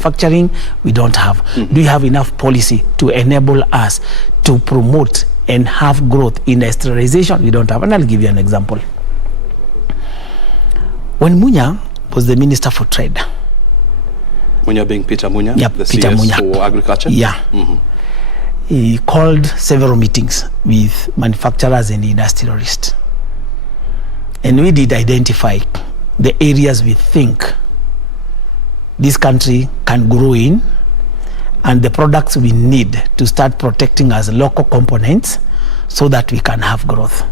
manufacturing? We don't have. Do we have enough policy to enable us to promote and have growth in industrialization? We don't have. And I'll give you an example. When Munya was the Minister for Trade. Munya being Peter Munya? Yep, the Peter CS Munya. for agriculture? Yeah. He called several meetings with manufacturers and industrialists. And we did identify the areas we think this country can grow in and the products we need to start protecting as local components so that we can have growth.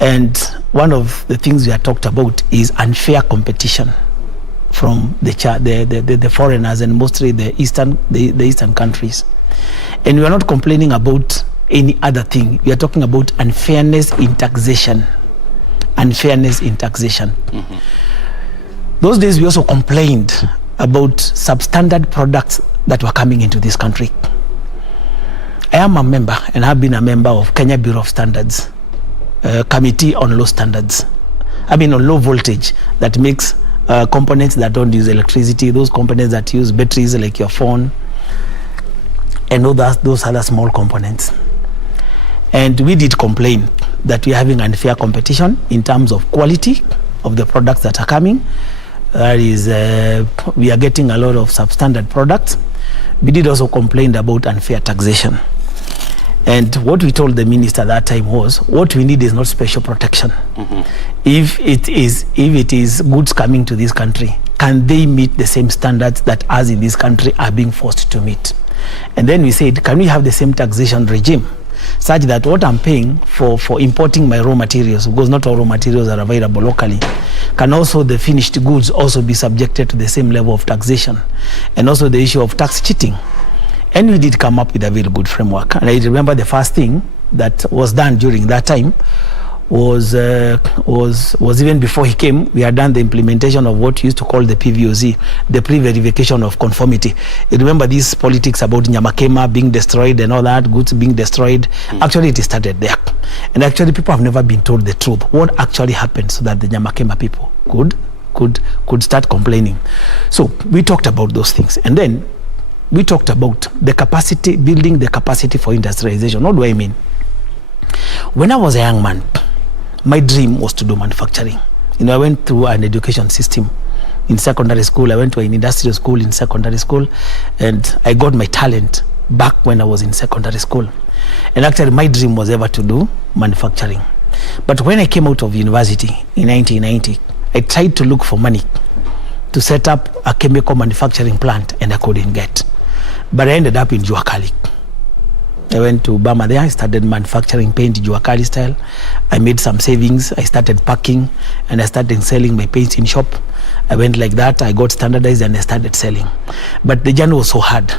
And one of the things we have talked about is unfair competition from the foreigners and mostly the eastern countries. And we are not complaining about any other thing. We are talking about unfairness in taxation. Unfairness in taxation. Those days we also complained about substandard products that were coming into this country. I am a member and have been a member of Kenya Bureau of Standards, Committee on Low Standards. I mean on low voltage that makes components that don't use electricity, those components that use batteries like your phone, and those other small components. And we did complain that we're having unfair competition in terms of quality of the products that are coming. We are getting a lot of substandard products. We did also complain about unfair taxation. And what we told the minister that time was, what we need is not special protection. If it is goods coming to this country, can they meet the same standards that us in this country are being forced to meet? And then we said, can we have the same taxation regime such that what I'm paying for importing my raw materials, because not all raw materials are available locally, can also the finished goods also be subjected to the same level of taxation? And also the issue of tax cheating. And we did come up with a very good framework. And I remember the first thing that was done during that time was even before he came, we had done the implementation of what we used to call the PVOZ, the pre-verification of conformity. You remember these politics about Nyamakema being destroyed and all that, goods being destroyed. Actually, it started there. And actually, people have never been told the truth. What actually happened so that the Nyamakema people could start complaining. So we talked about those things. And then we talked about the capacity, building the capacity for industrialization. What do I mean? When I was a young man, my dream was to do manufacturing. You know, I went through an education system in secondary school. I went to an industrial school in secondary school, and I got my talent back when I was in secondary school. And actually, my dream was ever to do manufacturing. But when I came out of university in 1990, I tried to look for money to set up a chemical manufacturing plant, and I couldn't get. But I ended up in Juakali. I went to Bama there. I started manufacturing paint Juakali style. I made some savings. I started packing and I started selling my paints in shop. I went like that. I got standardized and I started selling. But the journey was so hard.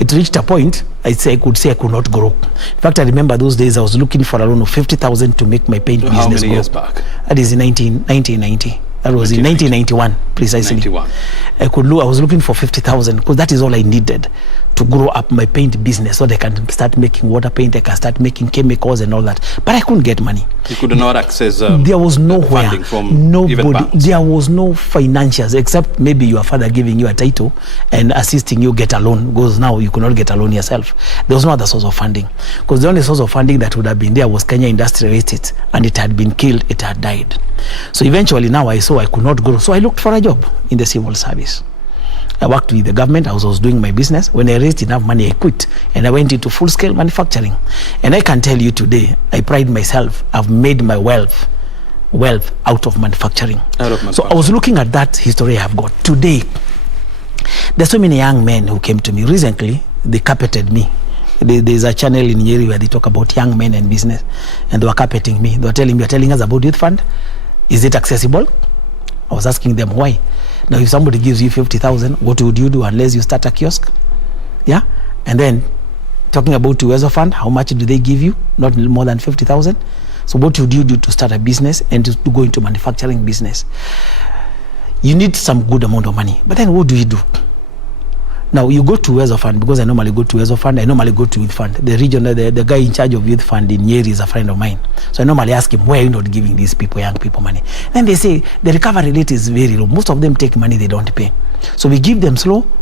It reached a point I could say I could not grow. In fact, I remember those days I was looking for a loan of 50,000 to make my paint business grow. How many years back? That is in 1990. That was in 1991, precisely. 91. I was looking for 50,000 because that is all I needed to grow up my paint business so that I can start making water paint, I can start making chemicals and all that. But I couldn't get money. You could not access there was nowhere, funding from nobody. There was no financials except maybe your father giving you a title and assisting you get a loan, because now you could not get a loan yourself. There was no other source of funding, because the only source of funding that would have been there was Kenya Industrial Estate, and it had been killed, it had died. So eventually now I saw I could not grow, so I looked for a job in the civil service. I worked with the government. I was doing my business. When I raised enough money, I quit and I went into full-scale manufacturing. And I can tell you today, I pride myself, I've made my wealth out of manufacturing. So I was looking at that history I've got. Today, there's so many young men who came to me recently. They carpeted me. There's a channel in Nyeri where they talk about young men and business, and they were carpeting me. They were telling me, you're telling us about youth fund. Is it accessible? I was asking them why. Now, if somebody gives you 50,000, what would you do unless you start a kiosk? Yeah. And then talking about Uwezo Fund, how much do they give you? Not more than 50,000. So what would you do to start a business and to go into manufacturing business? You need some good amount of money. But then what do you do? Now you go to Uwezo Fund, because I normally go to Uwezo Fund, I normally go to Youth Fund. The regional, the guy in charge of Youth Fund in Nyeri is a friend of mine. So I normally ask him, why are you not giving these people, young people, money? Then they say the recovery rate is very low. Most of them take money they don't pay. So we give them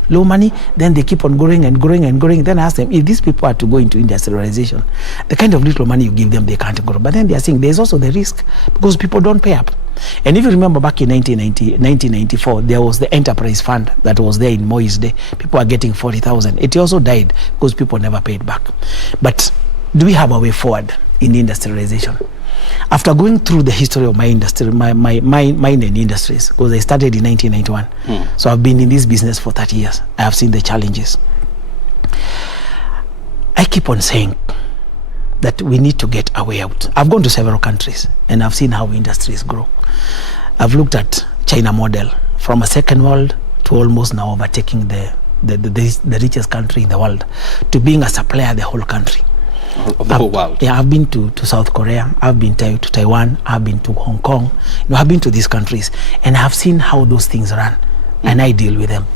low money, then they keep on growing and growing and growing. Then I ask them, if these people are to go into industrialization, the kind of little money you give them, they can't grow. But then they are saying there's also the risk, because people don't pay up. And if you remember back in 1994, there was the enterprise fund that was there in Moi's day. People are getting 40,000. It also died because people never paid back. But do we have a way forward in industrialization? After going through the history of my industry, my mine and industries, because I started in 1991, so I've been in this business for 30 years. I have seen the challenges. I keep on saying that we need to get a way out. I've gone to several countries and I've seen how industries grow. I've looked at China model from a second world to almost now overtaking the richest country in the world, to being a supplier of the whole country. Of the whole world. Yeah, I've been to South Korea, I've been to Taiwan, I've been to Hong Kong. I've been to these countries and I've seen how those things run, and I deal with them.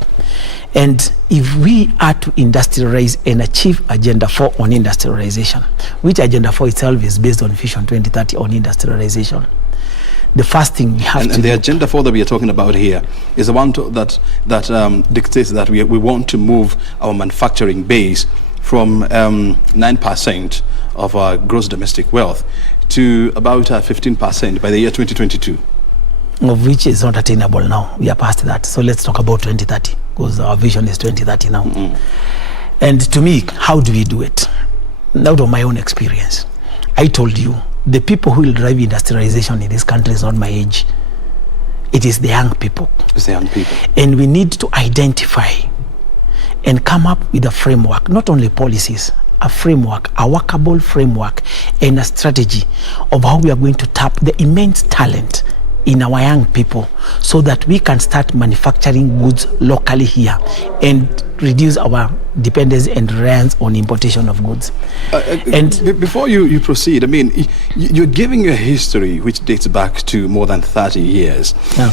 And if we are to industrialize and achieve Agenda 4 on industrialization, which Agenda 4 itself is based on Vision 2030 on industrialization, the first thing we have to do. And the Agenda 4 that we are talking about here is the one that dictates that we want to move our manufacturing base from 9% of our gross domestic wealth to about 15% by the year 2022. Of which is not attainable now. We are past that. So let's talk about 2030, because our vision is 2030 now. And to me, how do we do it? Out of my own experience, I told you, the people who will drive industrialization in this country is not my age. It is the young people. It's the young people. And we need to identify and come up with a framework, not only policies, a framework, a workable framework, and a strategy of how we are going to tap the immense talent in our young people, so that we can start manufacturing goods locally here and reduce our dependency and reliance on importation of goods. And before you proceed, I mean, you're giving a history which dates back to more than 30 years. Yeah.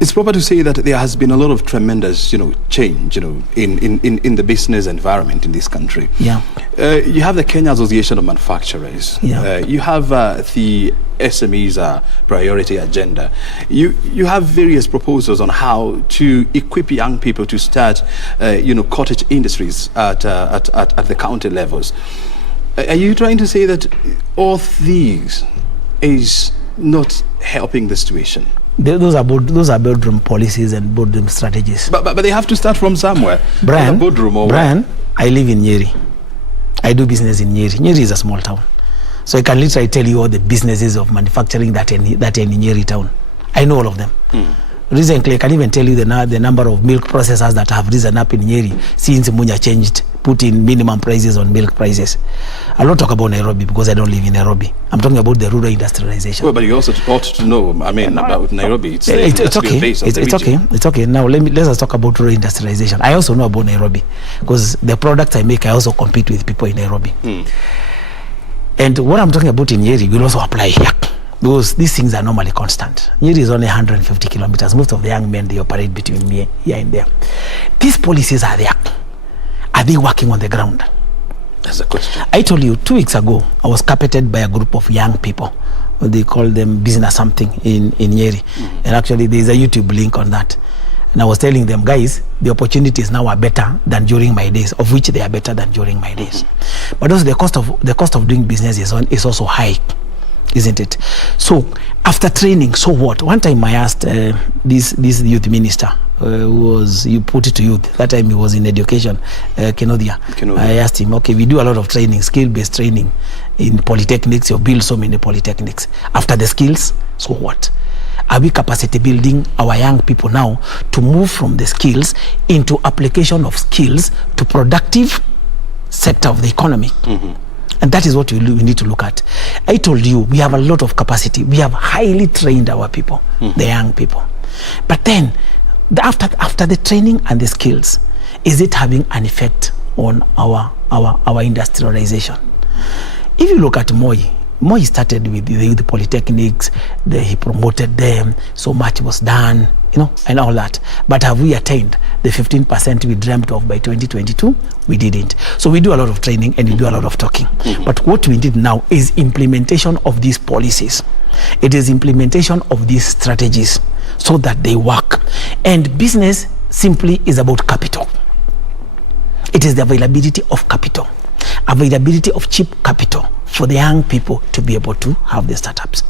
It's proper to say that there has been a lot of tremendous, change, in the business environment in this country. Yeah. You have the Kenya Association of Manufacturers. Yeah. You have the SMEs priority agenda. You have various proposals on how to equip young people to start, cottage industries at the county levels. Are you trying to say that all these is not helping the situation? Those are boardroom policies and boardroom strategies. But they have to start from somewhere. Brian, Brian, I live in Nyeri. I do business in Nyeri. Nyeri is a small town. So I can literally tell you all the businesses of manufacturing that in Nyeri town. I know all of them. Recently, I can even tell you the number of milk processors that have risen up in Nyeri since Munya changed, put in minimum prices on milk prices. I'll not talk about Nairobi because I don't live in Nairobi. I'm talking about the rural industrialization. Well, but you also ought to know, about Nairobi. It's okay. It's okay. Now let's talk about rural industrialization. I also know about Nairobi because the products I make, I also compete with people in Nairobi. And what I'm talking about in Nyeri will also apply here, because these things are normally constant. Nyeri is only 150 kilometers. Most of the young men, they operate between me here and there. These policies are there. Are they working on the ground? That's the question. I told you 2 weeks ago, I was carpeted by a group of young people. They call them business something in Nyeri. And actually, there is a YouTube link on that. And I was telling them, guys, the opportunities now are better than during my days, of which they are better than during my days. But also the cost of doing business is also high, isn't it? So after training, so what? One time I asked this youth minister, you put it to youth. That time he was in education, Kenodia. I asked him, okay, we do a lot of training, skill-based training in polytechnics. You build so many polytechnics. After the skills, so what? Are we capacity building our young people now to move from the skills into application of skills to productive sector of the economy? And that is what we need to look at. I told you, we have a lot of capacity. We have highly trained our people, the young people. But then, after the training and the skills, is it having an effect on our industrialization? If you look at Moi started with the polytechnics, he promoted them, so much was done, and all that. But have we attained the 15% we dreamt of by 2022? We didn't. So we do a lot of training and we do a lot of talking. But what we need now is implementation of these policies. It is implementation of these strategies so that they work. And business simply is about capital. It is the availability of capital, availability of cheap capital for the young people to be able to have the startups.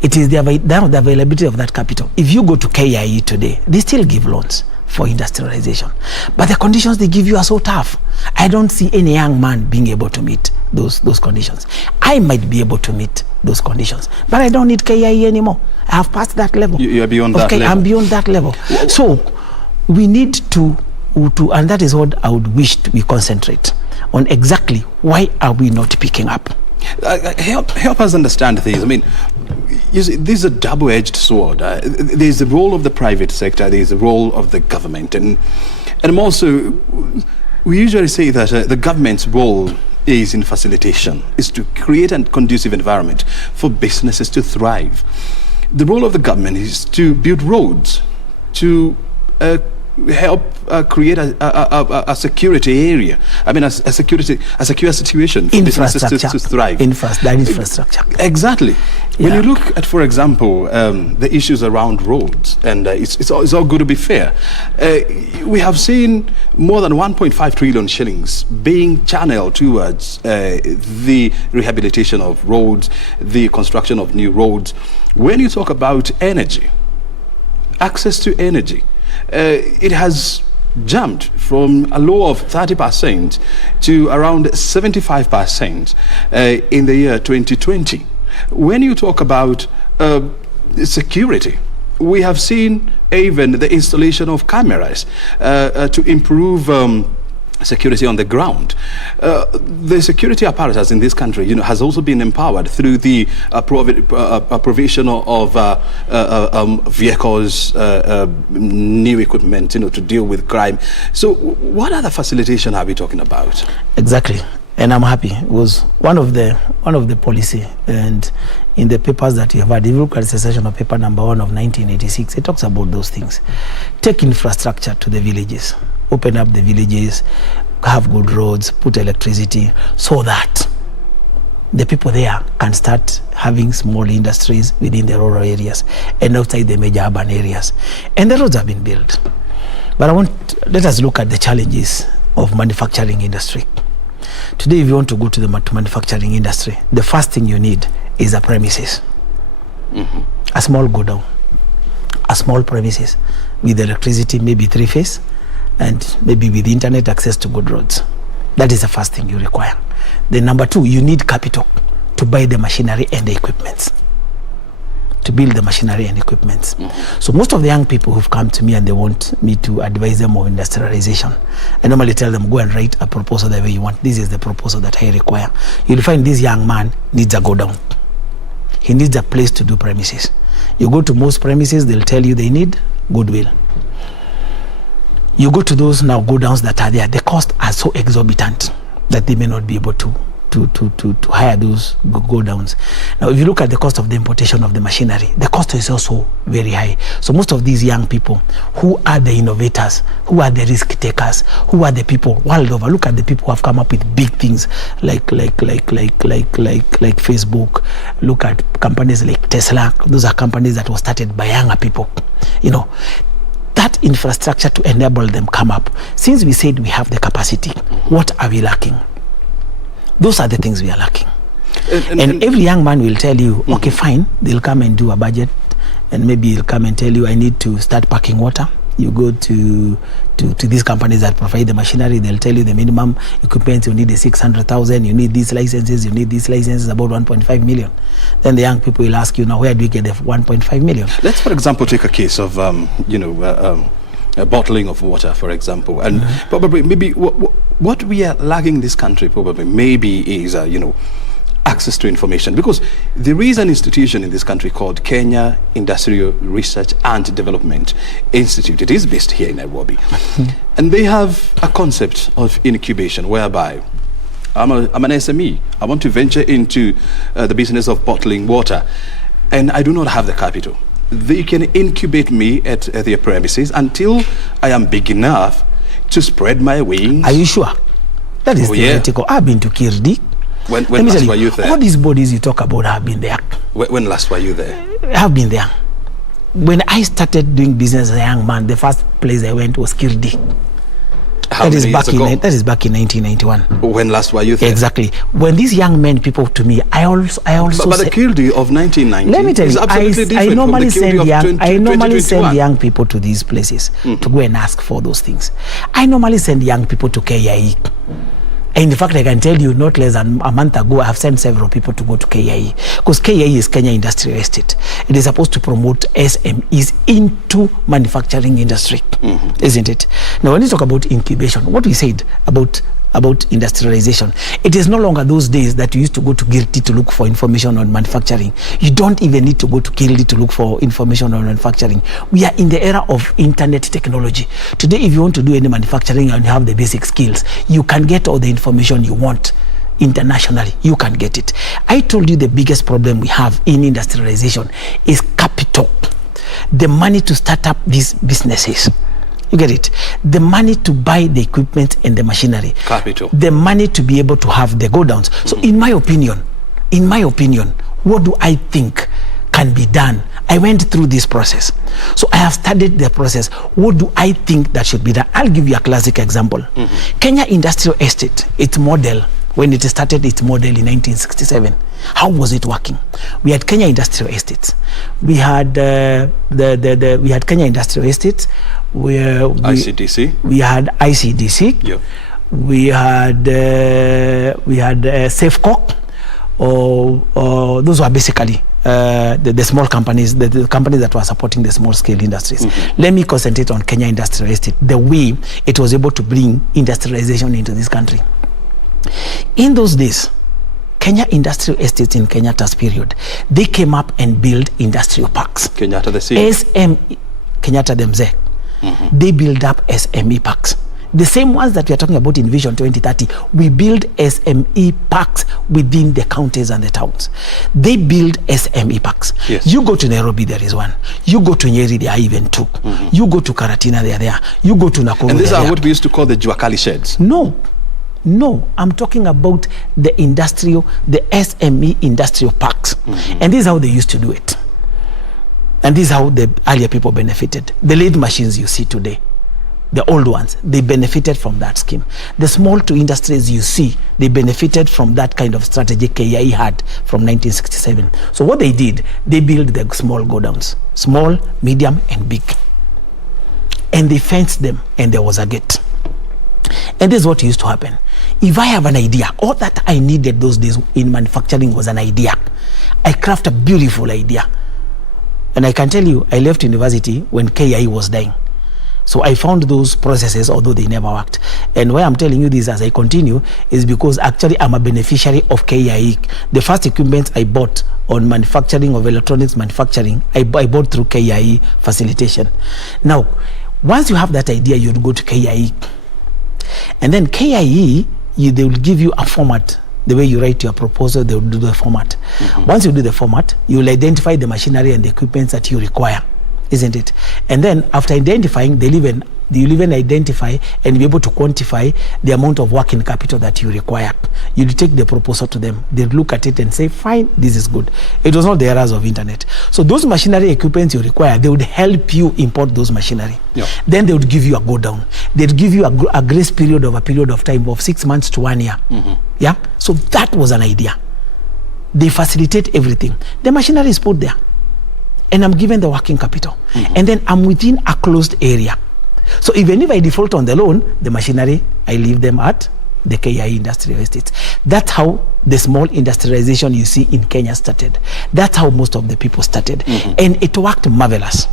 It is the availability of that capital. If you go to KIE today, they still give loans for industrialization, but the conditions they give you are so tough. I don't see any young man being able to meet those conditions. I might be able to meet those conditions, but I don't need KIE anymore. I have passed that level. You are beyond that level. I'm beyond that level. So we need to, and that is what I would wish we concentrate on. Exactly why are we not picking up? Help us understand things. I mean, you see, this is a double-edged sword. There's the role of the private sector, there's the role of the government, and also, we usually say that the government's role is in facilitation, is to create a conducive environment for businesses to thrive. The role of the government is to build roads, to help create a security area. I mean, a secure situation for businesses to thrive. Infrastructure. Exactly. Yeah. When you look at, for example, the issues around roads, and it's all good to be fair, we have seen more than 1.5 trillion shillings being channeled towards the rehabilitation of roads, the construction of new roads. When you talk about energy, access to energy, it has jumped from a low of 30% to around 75% in the year 2020. When you talk about security, we have seen even the installation of cameras to improve security on the ground. The security apparatus in this country, has also been empowered through the provision of vehicles, new equipment, to deal with crime. So, what other facilitation are we talking about? Exactly, and I'm happy. It was one of the policy, and in the papers that you have had, if you look at the session of paper number 1 of 1986, it talks about those things. Take infrastructure to the villages. Open up the villages, have good roads, put electricity, so that the people there can start having small industries within the rural areas and outside the major urban areas. And the roads have been built. But let us look at the challenges of manufacturing industry. Today, if you want to go to the manufacturing industry, the first thing you need is a premises. A small godown, a small premises with electricity, maybe 3-phase, and maybe with internet access to good roads. That is the first thing you require. Then number 2, you need capital to buy the machinery and the equipments, to build the machinery and equipments. So most of the young people who've come to me and they want me to advise them on industrialization, I normally tell them, go and write a proposal the way you want. This is the proposal that I require. You'll find this young man needs a godown. He needs a place to do premises. You go to most premises, they'll tell you they need goodwill. You go to those now go downs that are there, the costs are so exorbitant that they may not be able to hire those go downs. Now, if you look at the cost of the importation of the machinery, the cost is also very high. So most of these young people, who are the innovators, who are the risk takers, who are the people world over, look at the people who have come up with big things like Facebook. Look at companies like Tesla. Those are companies that were started by younger people. That infrastructure to enable them come up. Since we said we have the capacity, what are we lacking? Those are the things we are lacking. And every young man will tell you, okay, fine, they'll come and do a budget, and maybe he'll come and tell you, I need to start packing water. You go to these companies that provide the machinery, they'll tell you the minimum equipment you need is 600,000, you need these licenses, about 1.5 million. Then the young people will ask you, now where do we get the 1.5 million? Let's, for example, take a case of, a bottling of water, for example, and probably maybe what we are lacking in this country probably maybe is, access to information, because there is an institution in this country called Kenya Industrial Research and Development Institute. It is based here in Nairobi. And they have a concept of incubation whereby I'm an SME. I want to venture into the business of bottling water, and I do not have the capital. they can incubate me at their premises until I am big enough to spread my wings. Are you sure? That is theoretical. I've been to Kirdi. When last were you there? All these bodies you talk about, I've been there. When last were you there? I've been there. When I started doing business as a young man, the first place I went was Kirdi. That is back in 1991. When last were you there? Exactly. When these young men, people to me, I also. But the Kirdi of 1990. Let me tell you, I normally send young people to these places to go and ask for those things. I normally send young people to KIE. In fact, I can tell you, not less than a month ago, I have sent several people to go to KIE, because KIE is Kenya Industrial Estate. It is supposed to promote SMEs into manufacturing industry, isn't it? Now, when you talk about incubation, what we said about industrialization, it is no longer those days that you used to go to Girti to look for information on manufacturing. You don't even need to go to Kirdi to look for information on manufacturing. We are in the era of internet technology. Today, if you want to do any manufacturing and you have the basic skills, you can get all the information you want internationally. You can get it. I told you the biggest problem we have in industrialization is capital. The money to start up these businesses. You get it? The money to buy the equipment and the machinery. Capital. The money to be able to have the go downs. So in my opinion, what do I think can be done? I went through this process. So I have studied the process. What do I think that should be done? I'll give you a classic example. Kenya Industrial Estate, its model, when it started its model in 1967, how was it working? We had Kenya Industrial Estates. We had we had Kenya Industrial Estates, where ICDC. We had ICDC. Yeah. We had Safecock, or those were basically the small companies, the companies that were supporting the small scale industries. Let me concentrate on Kenya Industrial Estate, the way it was able to bring industrialization into this country. In those days, Kenya Industrial Estates in Kenyatta's period, they came up and built industrial parks. Kenyatta the SME, Kenyatta themselves, they build up SME parks. The same ones that we are talking about in Vision 2030, we build SME parks within the counties and the towns. They build SME parks. Yes. You go to Nairobi, there is one. You go to Nyeri, there are even two. You go to Karatina, they are there. You go to Nakuru. And these are what we used to call the Juakali sheds. No, I'm talking about the SME industrial parks. And this is how they used to do it. And this is how the earlier people benefited. The lathe machines you see today, the old ones, they benefited from that scheme. The small to industries you see, they benefited from that kind of strategy KIA had from 1967. So what they did, they built the small godowns, small, medium, and big. And they fenced them, and there was a gate. And this is what used to happen. If I have an idea, all that I needed those days in manufacturing was an idea. I craft a beautiful idea. And I can tell you, I left university when KIE was dying. So I found those processes, although they never worked. And why I'm telling you this as I continue is because actually I'm a beneficiary of KIE. The first equipment I bought on manufacturing of electronics manufacturing, I bought through KIE facilitation. Now, once you have that idea, you'd go to KIE. And then KIE, they will give you a format. The way you write your proposal, they will do the format. Once you do the format, you will identify the machinery and the equipment that you require, isn't it? And then after identifying, you'll even identify and be able to quantify the amount of working capital that you require. You take the proposal to them. They look at it and say, fine, this is good. It was not the errors of internet. So those machinery equipments you require, they would help you import those machinery. Yeah. Then they would give you a go down. They'd give you a grace period of time of 6 months to 1 year. Yeah. So that was an idea. They facilitate everything. The machinery is put there. And I'm given the working capital. And then I'm within a closed area. So even if I default on the loan, the machinery, I leave them at the KIE Industrial Estates. That's how the small industrialization you see in Kenya started. That's how most of the people started. And it worked marvelous.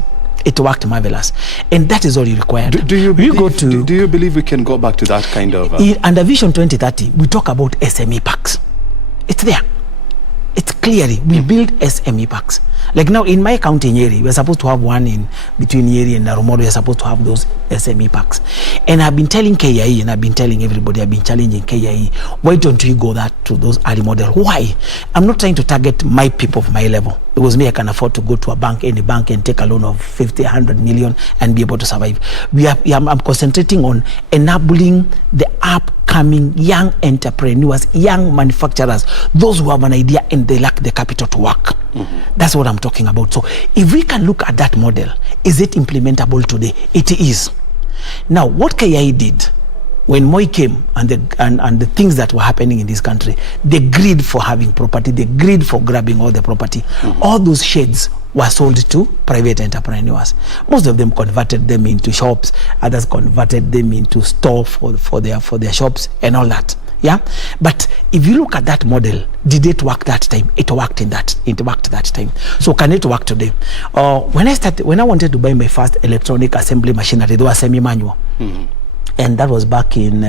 And that is all you require. Do you believe we can go back to that kind of... Under Vision 2030, we talk about SME parks. It's there. It's clearly, we build SME parks. Like now in my county, Nyeri, we're supposed to have one in between Nyeri and Narumodo. We're supposed to have those SME parks. And I've been telling KIE, and I've been telling everybody, I've been challenging KIE, why don't we go that to those early model? Why? I'm not trying to target my people of my level. Because me, I can afford to go to a bank, any bank, and take a loan of 50, 100 million and be able to survive. I'm concentrating on enabling the upcoming young entrepreneurs, young manufacturers, those who have an idea and they lack the capital to work. That's what I'm talking about. So if we can look at that model, is it implementable today? It is. Now, what KIA did when Moi came and the things that were happening in this country, the greed for having property, the greed for grabbing all the property, all those sheds were sold to private entrepreneurs. Most of them converted them into shops, others converted them into store for their shops and all that. Yeah, but if you look at that model, did it work that time? It worked that time. So can it work today? When I wanted to buy my first electronic assembly machinery, they were semi-manual. And that was back in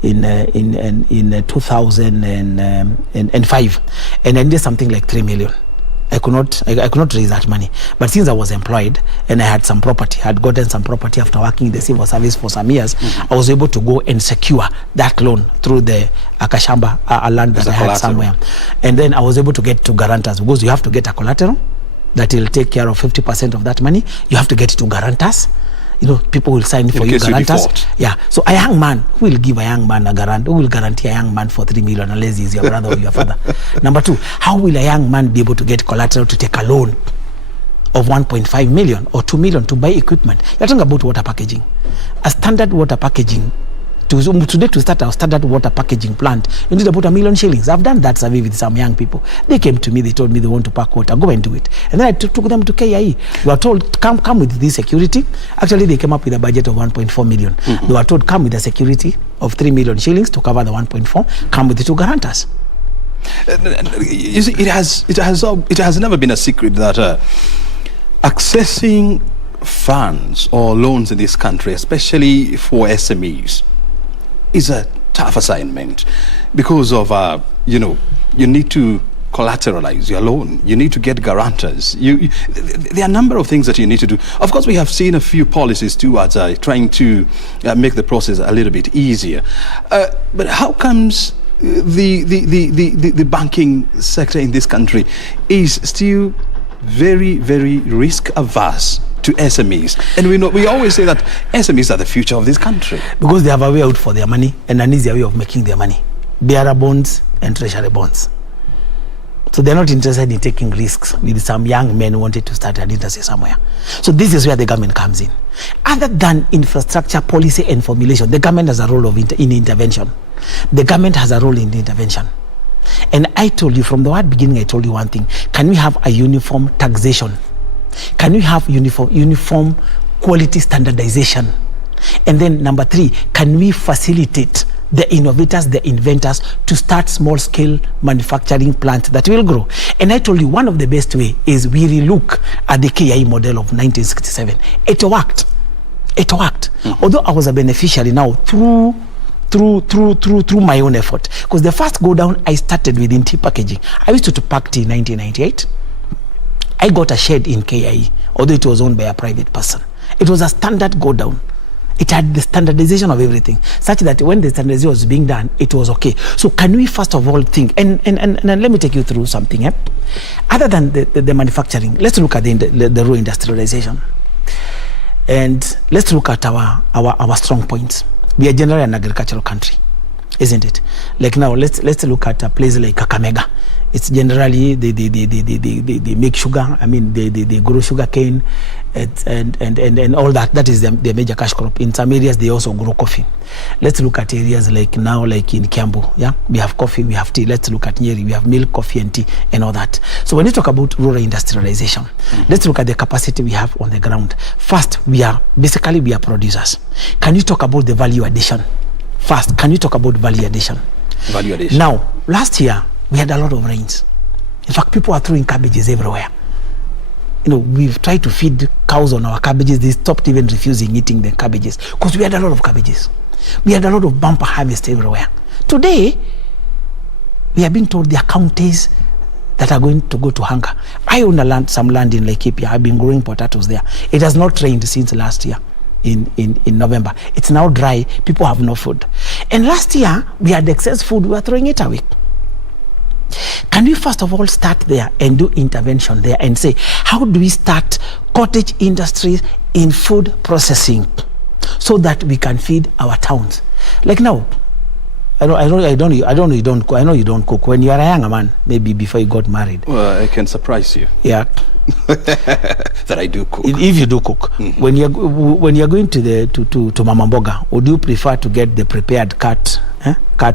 2005, and I needed something like 3 million. I could not raise that money. But since I was employed and I had some property, I had gotten some property after working in the civil service for some years, I was able to go and secure that loan through the Akashamba, a land that I had somewhere. And then I was able to get to guarantors, because you have to get a collateral that will take care of 50% of that money. You have to get it to guarantors. You know, people will sign for you guarantors. Yeah. So a young man, who will give a young man a guarantee? Who will guarantee a young man for 3 million unless he's your brother or your father? Number two, how will a young man be able to get collateral to take a loan of 1.5 million or 2 million to buy equipment? You're talking about water packaging. A standard water packaging, today to start our standard water packaging plant, you need about 1 million shillings. I've done that survey with some young people. They came to me, they told me they want to pack water, go and do it. And then I took them to KIE. We were told, come with this security. Actually, they came up with a budget of 1.4 million. They were told, come with a security of 3 million shillings to cover the 1.4, come with the 2 guarantors. You see, it has never been a secret that accessing funds or loans in this country, especially for SMEs, is a tough assignment because of you need to collateralize your loan, you need to get guarantors, there are a number of things that you need to do. Of course, we have seen a few policies towards trying to make the process a little bit easier, but how comes the banking sector in this country is still very, very risk averse to SMEs? And we always say that SMEs are the future of this country. Because they have a way out for their money and an easier way of making their money. Bearer bonds and treasury bonds. So they're not interested in taking risks with some young men who wanted to start an industry somewhere. So this is where the government comes in. Other than infrastructure, policy and formulation, the government has a role in intervention. The government has a role in intervention. And I told you from the word beginning, I told you one thing. Can we have a uniform taxation? Can we have uniform quality standardization? And then number 3, can we facilitate the innovators, the inventors to start small scale manufacturing plants that will grow? And I told you one of the best way is we relook at the KIE model of 1967. It worked. Although I was a beneficiary now through my own effort, because the first go down I started within tea packaging. I used to pack tea in 1998. I got a shed in KIE, although it was owned by a private person. It was a standard go down. It had the standardization of everything, such that when the standardization was being done, it was okay. So can we first of all think, and let me take you through something. Other than the manufacturing, let's look at the raw industrialization. And let's look at our strong points. We are generally an agricultural country, isn't it? Like now, let's look at a place like Kakamega. It's generally they make sugar. I mean, they grow sugar cane, and all that. That is their major cash crop. In some areas, they also grow coffee. Let's look at areas like now, like in Kiambu. Yeah, we have coffee, we have tea. Let's look at Nyeri. We have milk, coffee, and tea, and all that. So when you talk about rural industrialization, let's look at the capacity we have on the ground. First, we are producers. Can you talk about the value addition? First, can you talk about value addition? Value addition. Now, last year, we had a lot of rains. In fact, people are throwing cabbages everywhere. We've tried to feed cows on our cabbages. They stopped even refusing eating the cabbages because we had a lot of cabbages. We had a lot of bumper harvest everywhere. Today, we are being told there are counties that are going to go to hunger. I own some land in Laikipia. I've been growing potatoes there. It has not rained since last year in November. It's now dry. People have no food. And last year, we had excess food. We were throwing it away. Can we first of all start there and do intervention there and say, how do we start cottage industries in food processing so that we can feed our towns? Like now, I know you don't cook. When you are a younger man, maybe before you got married. Well, I can surprise you. Yeah. That I do cook. If you do cook, when you're going to Mama Mboga, would you prefer to get the prepared cut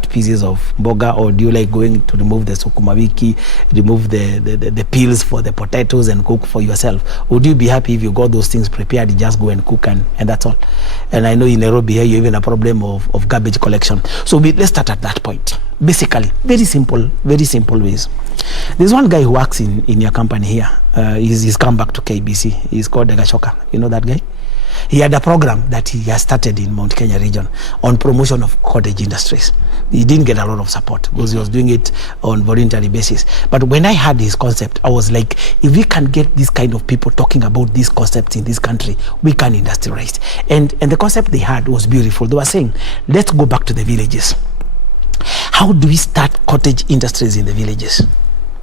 pieces of mboga, or do you like going to remove the sukuma wiki, remove the peels for the potatoes and cook for yourself? Would you be happy if you got those things prepared, you just go and cook and that's all? And I know in Nairobi here you even a problem of garbage collection. So let's start at that point. Basically, very simple ways. There's one guy who works in your company here. He's come back to KBC. He's called Degashoka. You know that guy? He had a program that he has started in Mount Kenya region on promotion of cottage industries. He didn't get a lot of support because he was doing it on voluntary basis. But when I heard his concept, I was like, if we can get this kind of people talking about these concepts in this country, we can industrialize. And the concept they had was beautiful. They were saying, let's go back to the villages. How do we start cottage industries in the villages?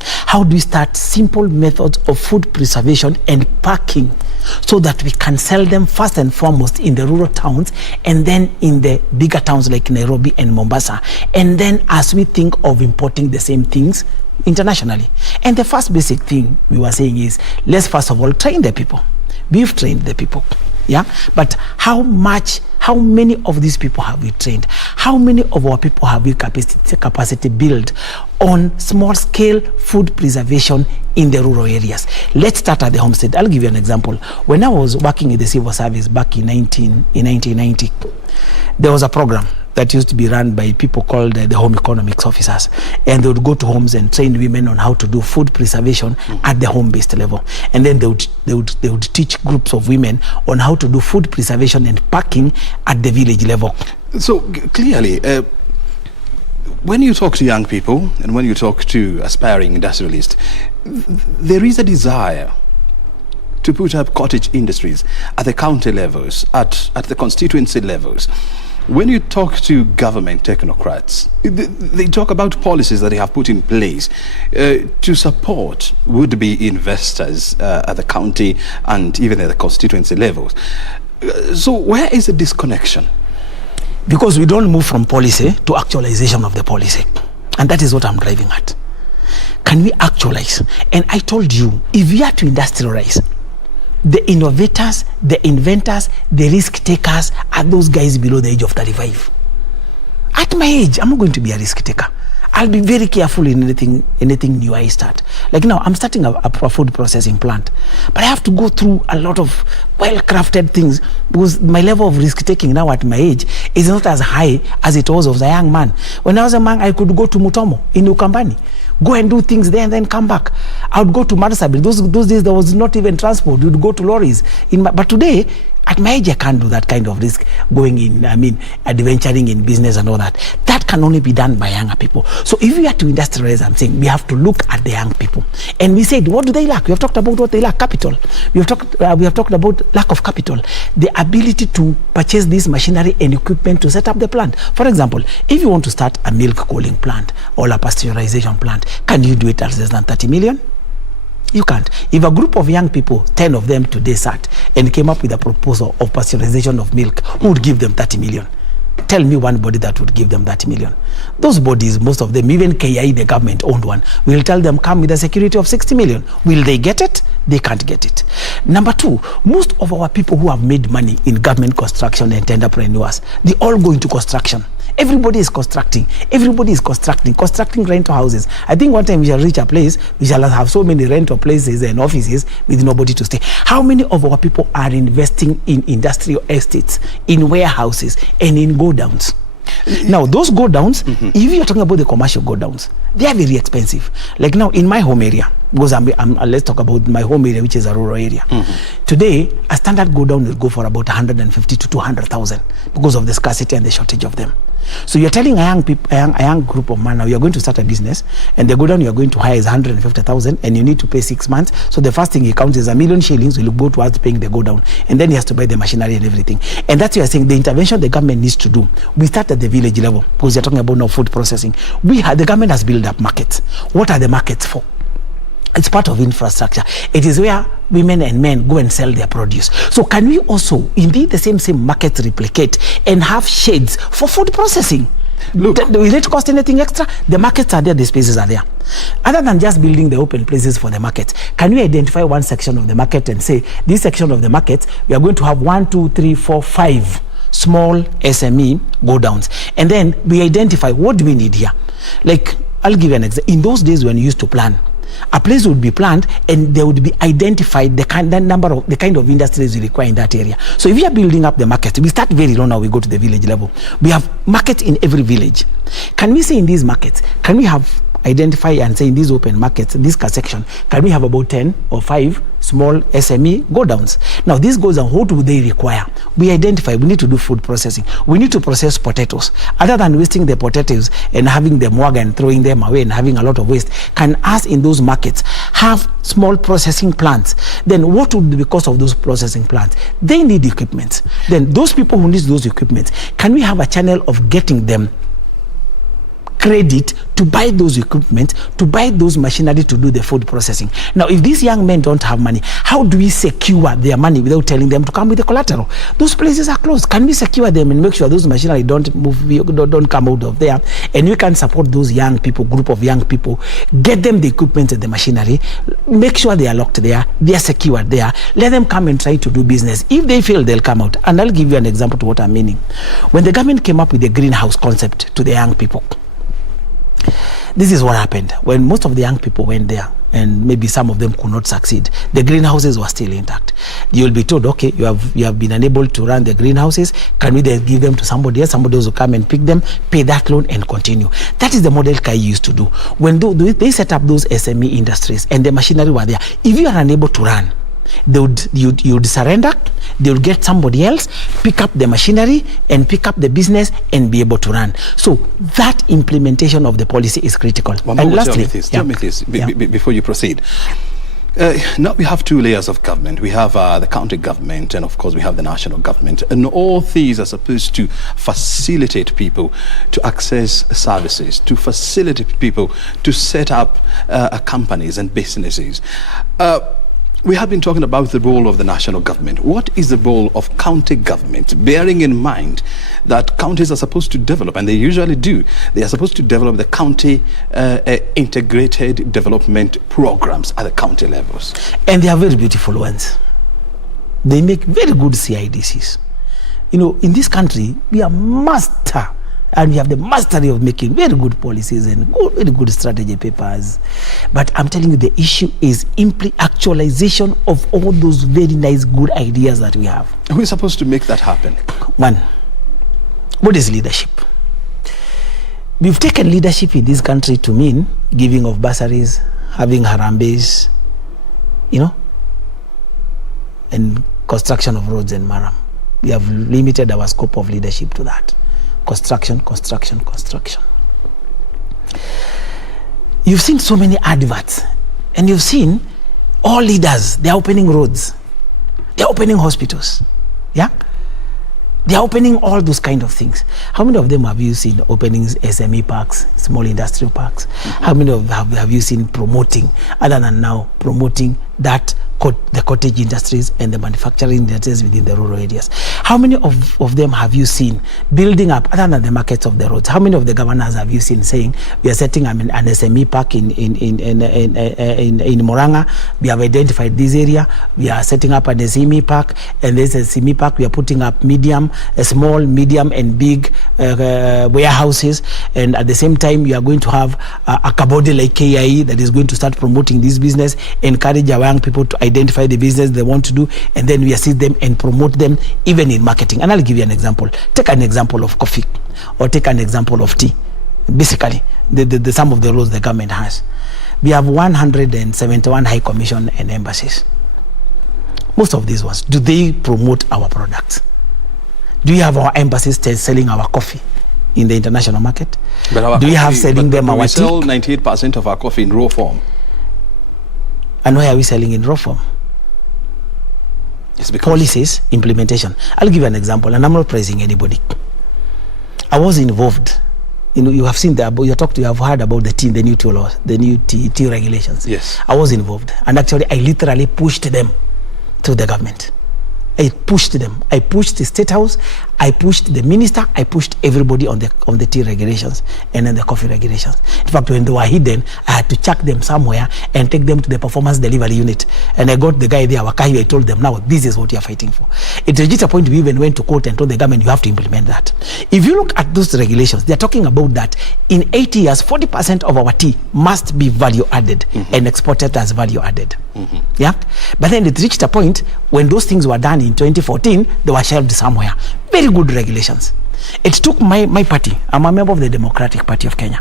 How do we start simple methods of food preservation and packing so that we can sell them first and foremost in the rural towns and then in the bigger towns like Nairobi and Mombasa, and then as we think of importing the same things internationally? And the first basic thing we were saying is, let's first of all train the people. We've trained the people, yeah, but how many of these people have we trained? How many of our people have we capacity built on small scale food preservation in the rural areas? Let's start at the homestead. I'll give you an example. When I was working in the civil service back in 1990, there was a program that used to be run by people called the home economics officers, and they would go to homes and train women on how to do food preservation at the home-based level, and then they would teach groups of women on how to do food preservation and packing at the village level. So clearly, when you talk to young people and when you talk to aspiring industrialists, there is a desire to put up cottage industries at the county levels, at the constituency levels. When you talk to government technocrats, they talk about policies that they have put in place to support would-be investors at the county and even at the constituency levels. So where is the disconnection? Because we don't move from policy to actualization of the policy. And that is what I'm driving at. Can we actualize? And I told you, if we are to industrialize, the innovators, the inventors, the risk takers are those guys below the age of 35. At my age, I'm not going to be a risk taker. I'll be very careful in anything new I start. Like now, I'm starting a food processing plant, but I have to go through a lot of well-crafted things because my level of risk-taking now at my age is not as high as it was as a young man. When I was a man, I could go to Mutomo in Ukambani, go and do things there and then come back. I would go to Marsabit. Those days there was not even transport. We would go to lorries. But today, at my age, I can't do that kind of risk going in, adventuring in business and all that. That can only be done by younger people. So if we are to industrialize, I'm saying we have to look at the young people. And we said, what do they lack? We have talked about what they lack, capital. We have talked about lack of capital, the ability to purchase this machinery and equipment to set up the plant. For example, if you want to start a milk cooling plant or a pasteurization plant, can you do it at less than 30 million? You can't. If a group of young people, 10 of them today sat and came up with a proposal of pasteurization of milk, who would give them 30 million? Tell me one body that would give them 30 million. Those bodies, most of them, even KI, the government owned one, will tell them come with a security of 60 million. Will they get it? They can't get it. Number two, most of our people who have made money in government construction and entrepreneurs, they all go into construction. Everybody is constructing. Everybody is constructing rental houses. I think one time we shall reach a place, we shall have so many rental places and offices with nobody to stay. How many of our people are investing in industrial estates, in warehouses, and in go-downs? Now, those go-downs, if you're talking about the commercial go-downs, they are very expensive. Like now, in my home area, because let's talk about my home area, which is a rural area. Today, a standard go-down will go for about 150 to 200,000 because of the scarcity and the shortage of them. So you're telling a young group of man now, you're going to start a business, and the go down you're going to hire is 150,000, and you need to pay 6 months. So the first thing he counts is 1 million shillings will go towards paying the go down, and then he has to buy the machinery and everything. And that's why you're saying the intervention the government needs to do. We start at the village level, because you're talking about now food processing. The government has built up markets. What are the markets for? It's part of infrastructure. It is where women and men go and sell their produce. So can we also, indeed, the same markets replicate and have shades for food processing? Look, Will it cost anything extra? The markets are there, the spaces are there. Other than just building the open places for the market, can we identify one section of the market and say, this section of the market, we are going to have 1, 2, 3, 4, 5 small SME go downs. And then we identify what do we need here. Like, I'll give you an example. In those days when you used to plan, a place would be planned and there would be identified the kind of industries you require in that area. So if you are building up the market, we start very low now, we go to the village level. We have markets in every village. Can we say in these markets, can we have identify and say in these open markets, in this section, can we have about 10 or 5 small SME go downs? Now this goes on, what do they require? We identify, we need to do food processing. We need to process potatoes. Other than wasting the potatoes and having them wag and throwing them away and having a lot of waste, can us in those markets have small processing plants? Then what would be the cost of those processing plants? They need equipment. Then those people who need those equipment, can we have a channel of getting them credit to buy those equipment, to buy those machinery to do the food processing? Now, if these young men don't have money, how do we secure their money without telling them to come with the collateral? Those places are closed. Can we secure them and make sure those machinery don't come out of there? And we can support those young people, group of young people, get them the equipment and the machinery, make sure they are locked there, they are secured there, let them come and try to do business. If they fail, they'll come out. And I'll give you an example to what I'm meaning. When the government came up with the greenhouse concept to the young people, this is what happened. When most of the young people went there, and maybe some of them could not succeed, the greenhouses were still intact. You'll be told, okay, you have been unable to run the greenhouses. Can we then give them to somebody else? Somebody else will come and pick them, pay that loan, and continue. That is the model Kai used to do. When they set up those SME industries and the machinery were there, if you are unable to run, you'd surrender, they would get somebody else, pick up the machinery and pick up the business and be able to run. So that implementation of the policy is critical. And lastly, tell me this before you proceed. Now we have 2 layers of government. We have the county government, and of course we have the national government. And all these are supposed to facilitate people to access services, to facilitate people to set up companies and businesses. We have been talking about the role of the national government. What is the role of county government, bearing in mind that counties are supposed to develop, and they usually do, they are supposed to develop the county integrated development programs at the county levels? And they are very beautiful ones. They make very good CIDCs. You know, in this country, we are master, and we have the mastery of making very good policies and very good strategy papers. But I'm telling you, the issue is actualization of all those very nice, good ideas that we have. Who is supposed to make that happen? One, what is leadership? We've taken leadership in this country to mean giving of bursaries, having harambes, you know, and construction of roads and maram. We have limited our scope of leadership to that. Construction. You've seen so many adverts, and you've seen all leaders, they're opening roads, they're opening hospitals, yeah? They're opening all those kind of things. How many of them have you seen opening SME parks, small industrial parks? Mm-hmm. How many have you seen promoting, other than now promoting that the cottage industries and the manufacturing industries within the rural areas? How many of them have you seen building up, other than the markets of the roads? How many of the governors have you seen saying, we are setting an SME park in Moranga, we have identified this area, we are setting up an SME park, and this SME park we are putting up small, medium and big warehouses, and at the same time we are going to have a body like KIE that is going to start promoting this business, encourage our young people to identify the business they want to do, and then we assist them and promote them even in marketing. And I'll give you an example. Take an example of coffee, or take an example of tea. Basically, the some of the roles the government has. We have 171 high commission and embassies. Most of these ones, do they promote our products? Do you have our embassies selling our coffee in the international market? But do we have selling them our we tea? sell 98% of our coffee in raw form. And why are we selling in raw form? It's because policies, implementation. I'll give you an example, and I'm not praising anybody. I was involved. You have seen you have heard about the tea, the new tea laws, the new tea regulations. Yes. I was involved, and actually I literally pushed them to the government. I pushed them. I pushed the State House. I pushed the minister. I pushed everybody on the tea regulations and then the coffee regulations. In fact, when they were hidden, I had to chuck them somewhere and take them to the performance delivery unit. And I got the guy there, Wakahi. I told them, now this is what you are fighting for. It reached a point we even went to court and told the government, you have to implement that. If you look at those regulations, they are talking about that in 8 years, 40% of our tea must be value added and exported as value added. Yeah, but then it reached a point when those things were done in 2014, they were shelved somewhere. Very good regulations. It took my party. I'm a member of the Democratic Party of Kenya.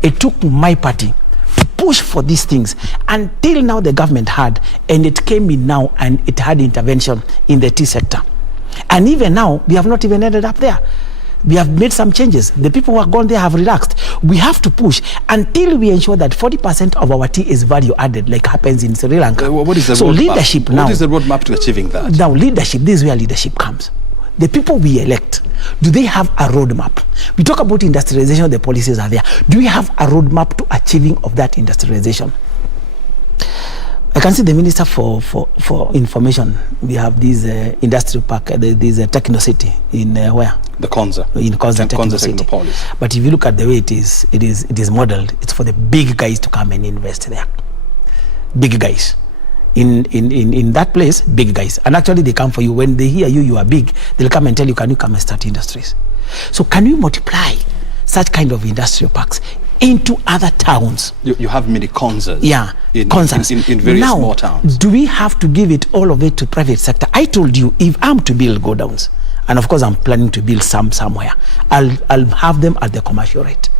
It took my party to push for these things until now the government had, and it came in now and it had intervention in the tea sector. And even now, we have not even ended up there. We have made some changes. The people who are gone there have relaxed. We have to push until we ensure that 40% of our tea is value added, like happens in Sri Lanka. What is the so leadership now? What is the roadmap to achieving that? Now, leadership. This is where leadership comes. The people we elect, do they have a roadmap? We talk about industrialization. The policies are there. Do we have a roadmap to achieving of that industrialization? I can see the Minister for Information. We have this industrial park, this Techno City in where? The Konza. In Konza Techno City. But if you look at the way it is modeled, it's for the big guys to come and invest there. Big guys. In that place, big guys. And actually they come for you. When they hear you are big, they'll come and tell you, can you come and start industries? So can you multiply such kind of industrial parks into other towns? You have many Konzas. Yeah, Konzas. In various small towns. Do we have to give it all of it to private sector? I told you, if I'm to build go downs, and of course I'm planning to build somewhere, I'll have them at the commercial rate.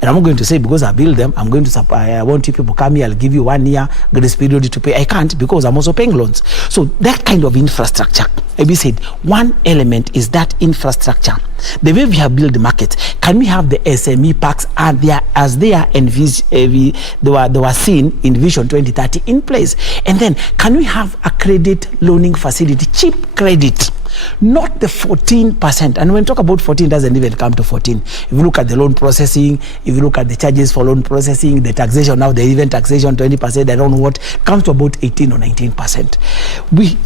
And I'm not going to say because I build them, I'm going to supply, I want you people come here, I'll give you 1 year grace period to pay. I can't, because I'm also paying loans. So that kind of infrastructure, we said one element is that infrastructure. The way we have built the market, can we have the SME parks as they were seen in Vision 2030 in place? And then can we have a credit loaning facility, cheap credit? Not the 14%. And when we talk about 14, it doesn't even come to 14. If you look at the loan processing, if you look at the charges for loan processing, the taxation, now the even taxation 20%, I don't know what, comes to about 18 or 19%.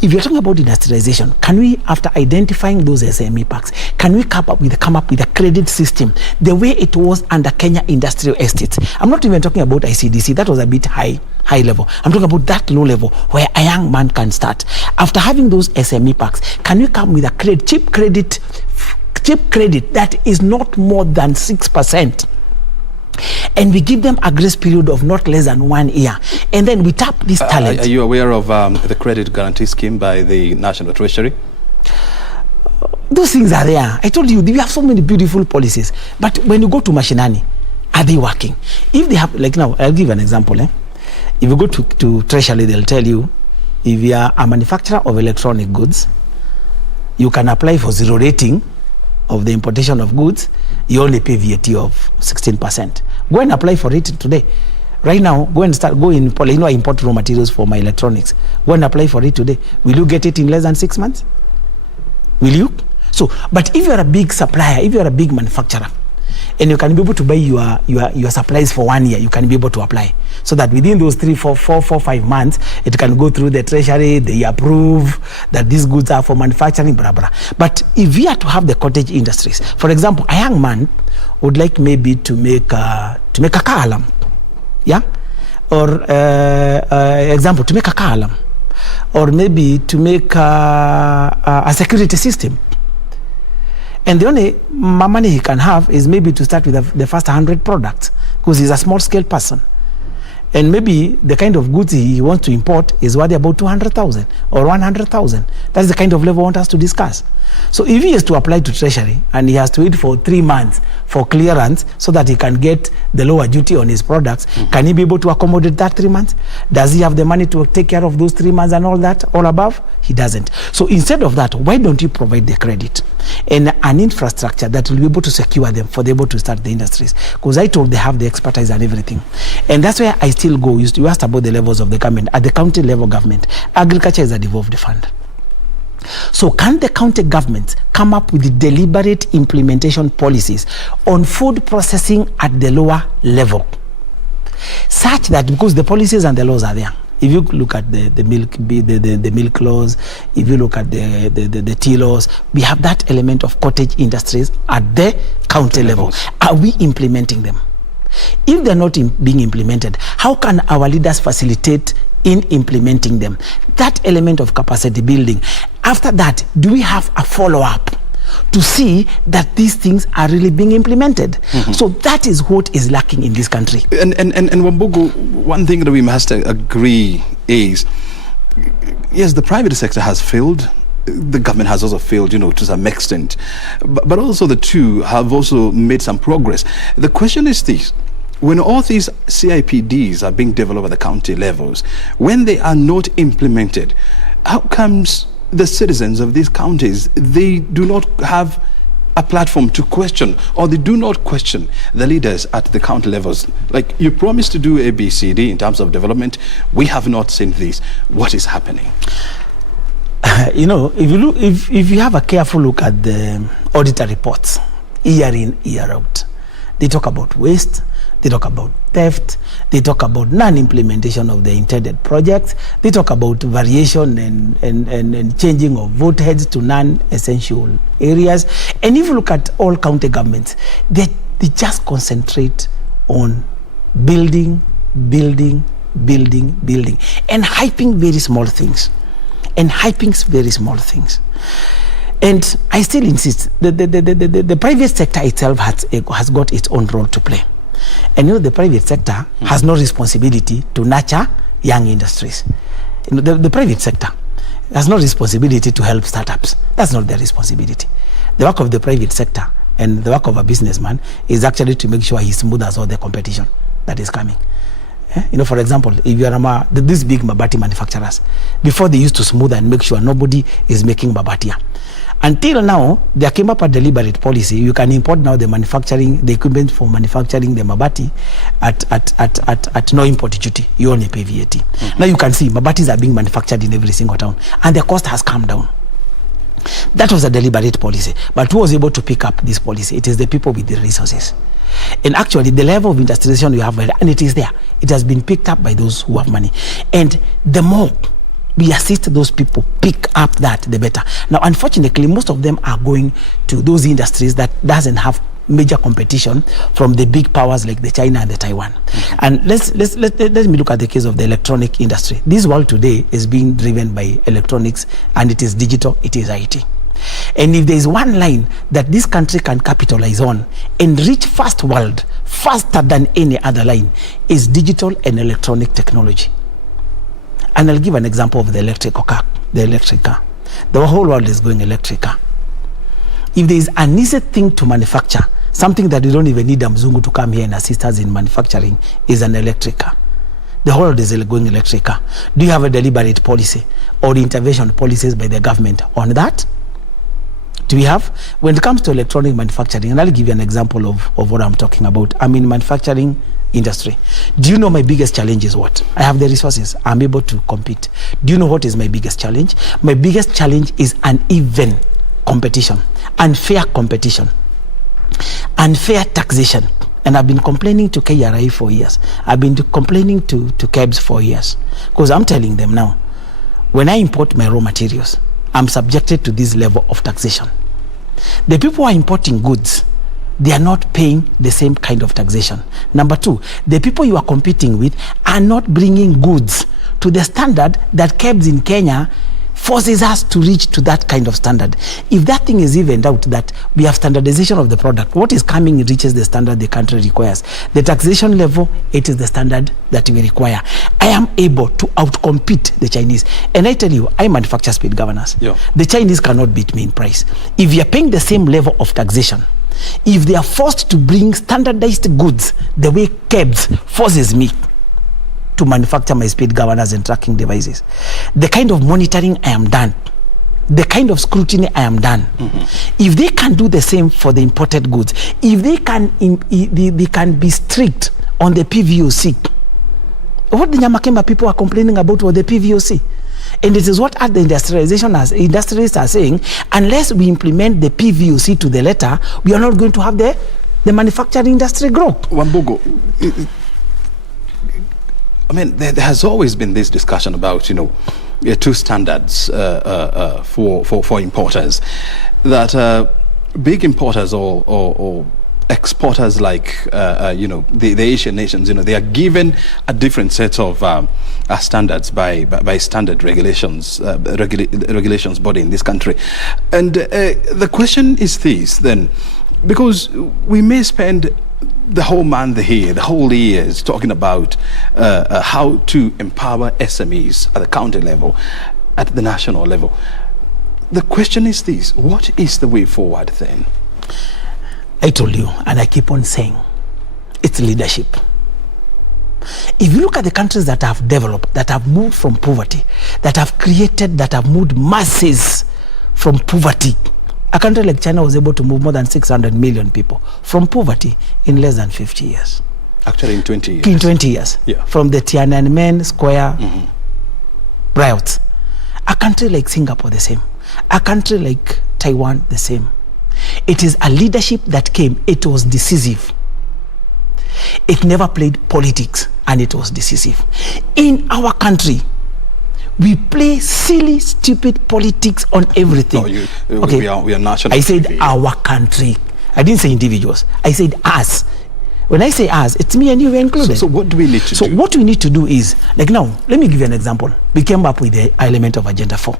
If you're talking about industrialization, can we, after identifying those SME parks, can we come up with a credit system the way it was under Kenya Industrial Estates? I'm not even talking about ICDC. That was a bit high level. I'm talking about that low level where a young man can start. After having those SME parks, can we come with a cheap credit that is not more than 6%? And we give them a grace period of not less than 1 year. And then we tap this talent. Are you aware of the credit guarantee scheme by the National Treasury? Those things are there. I told you, we have so many beautiful policies. But when you go to Mashinani, are they working? If they have, like now, I'll give an example. If you go to Treasury, they'll tell you, if you are a manufacturer of electronic goods, you can apply for zero rating of the importation of goods. You only pay VAT of 16%. Go and apply for it today. Right now, go and I import raw materials for my electronics. Go and apply for it today. Will you get it in less than 6 months? Will you? So, but if you're a big supplier, if you're a big manufacturer, and you can be able to buy your supplies for 1 year, you can be able to apply. So that within those 3, 4, 5 months, it can go through the Treasury, they approve that these goods are for manufacturing, blah, blah. But if we are to have the cottage industries, for example, a young man would like maybe to make a car alarm. Yeah? Or, example, to make a car alarm. Or maybe to make a security system. And the only money he can have is maybe to start with the first 100 products, because he's a small scale person. And maybe the kind of goods he wants to import is worth about 200,000 or 100,000. That's the kind of level I want us to discuss. So if he has to apply to Treasury and he has to wait for 3 months for clearance so that he can get the lower duty on his products, can he be able to accommodate that 3 months? Does he have the money to take care of those 3 months and all that, all above? He doesn't. So instead of that, why don't you provide the credit and an infrastructure that will be able to secure them for them able to start the industries? Because I told they have the expertise and everything. And that's where I still go. You asked about the levels of the government. At the county level government, agriculture is a devolved fund. So can the county government come up with the deliberate implementation policies on food processing at the lower level, such that, because the policies and the laws are there. If you look at the milk laws, if you look at the tea laws, we have that element of cottage industries at the county level. Are we implementing them? If they're not being implemented, how can our leaders facilitate in implementing them? That element of capacity building. After that, do we have a follow-up to see that these things are really being implemented? So that is what is lacking in this country. And Wambugu, one thing that we must agree is, yes, the private sector has failed. The government has also failed, to some extent. But also the two have also made some progress. The question is this: when all these CIPDs are being developed at the county levels, when they are not implemented, how comes the citizens of these counties, they do not have a platform to question, or they do not question the leaders at the county levels? Like, you promised to do ABCD in terms of development. We have not seen this. What is happening? If you have a careful look at the auditor reports, year in, year out, they talk about waste, they talk about theft, they talk about non-implementation of the intended projects, they talk about variation and changing of vote heads to non-essential areas. And if you look at all county governments, they just concentrate on building, and hyping very small things. And I still insist, the private sector itself has got its own role to play. And the private sector has no responsibility to nurture young industries. The private sector has no responsibility to help startups. That's not their responsibility. The work of the private sector and the work of a businessman is actually to make sure he smooths all the competition that is coming. For example, if you are these big mabati manufacturers, before they used to smooth and make sure nobody is making mabati. Until now, there came up a deliberate policy. You can import now the equipment for manufacturing the mabati at no import duty. You only pay VAT. Now you can see mabatis are being manufactured in every single town, and the cost has come down. That was a deliberate policy. But who was able to pick up this policy? It is the people with the resources. And actually, the level of industrialization you have, and it is there, it has been picked up by those who have money. And the more we assist those people pick up that, the better. Now, unfortunately, most of them are going to those industries that doesn't have major competition from the big powers like the China and the Taiwan. And let me look at the case of the electronic industry. This world today is being driven by electronics, and it is digital, it is IT. And if there is one line that this country can capitalize on and reach first world faster than any other line, is digital and electronic technology. And I'll give an example of the electric car. The whole world is going electric car. If there is an easy thing to manufacture, something that you don't even need a Mzungu to come here and assist us in manufacturing, is an electric car. The whole world is going electric car. Do you have a deliberate policy or intervention policies by the government on that? Do we have? When it comes to electronic manufacturing, and I'll give you an example of what I'm talking about. I'm in manufacturing industry. Do you know my biggest challenge is what? I have the resources. I'm able to compete. Do you know what is my biggest challenge? My biggest challenge is uneven competition, unfair competition, unfair taxation. And I've been complaining to KRI for years. I've been complaining to KEBS for years. Because I'm telling them now, when I import my raw materials, I'm subjected to this level of taxation. The people who are importing goods, they are not paying the same kind of taxation. Number two, the people you are competing with are not bringing goods to the standard that KEBS in Kenya forces us to reach to that kind of standard. If that thing is evened out, that we have standardization of the product, what is coming reaches the standard the country requires. The taxation level, it is the standard that we require. I am able to outcompete the Chinese. And I tell you, I manufacture speed governors. Yeah. The Chinese cannot beat me in price. If you're paying the same level of taxation, if they are forced to bring standardized goods the way KEBS forces me to manufacture my speed governors and tracking devices, the kind of monitoring I am done, the kind of scrutiny I am done, if they can do the same for the imported goods, if they can be strict on the PVOC, what the Nyamakemba people are complaining about was the PVOC. And it is what the industrialists are saying, unless we implement the PVOC to the letter, we are not going to have the manufacturing industry grow. Wambugu, I mean, there has always been this discussion about, two standards for importers, that big importers or exporters like the Asian nations, they are given a different set of standards by standard regulations body in this country. And the question is this then, because we may spend the whole month here, the whole years talking about how to empower SMEs at the county level, at the national level. The question is this: what is the way forward then? I told you, and I keep on saying, it's leadership. If you look at the countries that have developed, that have moved from poverty, that have moved masses from poverty, a country like China was able to move more than 600 million people from poverty in less than 50 years. Actually, in 20 years. In 20 years. Yeah. From the Tiananmen Square riots. A country like Singapore, the same. A country like Taiwan, the same. It is a leadership that came. It was decisive. It never played politics, and it was decisive. In our country, we play silly, stupid politics on everything. No, okay. We are national. I said our country. I didn't say individuals. I said us. When I say us, it's me and you included. So what do we need to do? So what we need to do is, like now, let me give you an example. We came up with the element of Agenda 4.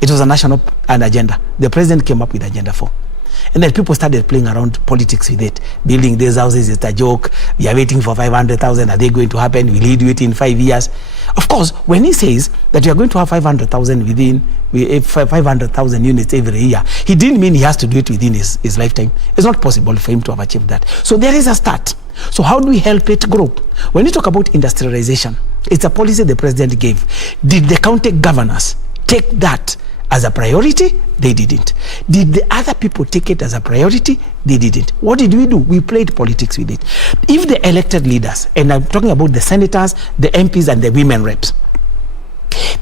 It was a national agenda. The president came up with Agenda 4. And then people started playing around politics with it. Building these houses is a joke. We are waiting for 500,000. Are they going to happen? Will he do it in 5 years? Of course, when he says that we are going to have 500,000 500,000 units every year, he didn't mean he has to do it within his lifetime. It's not possible for him to have achieved that. So there is a start. So how do we help it grow? When you talk about industrialization, it's a policy the president gave. Did the county governors take that as a priority? They didn't. Did the other people take it as a priority? They didn't. What did we do? We played politics with it. If the elected leaders, and I'm talking about the senators, the MPs, and the women reps,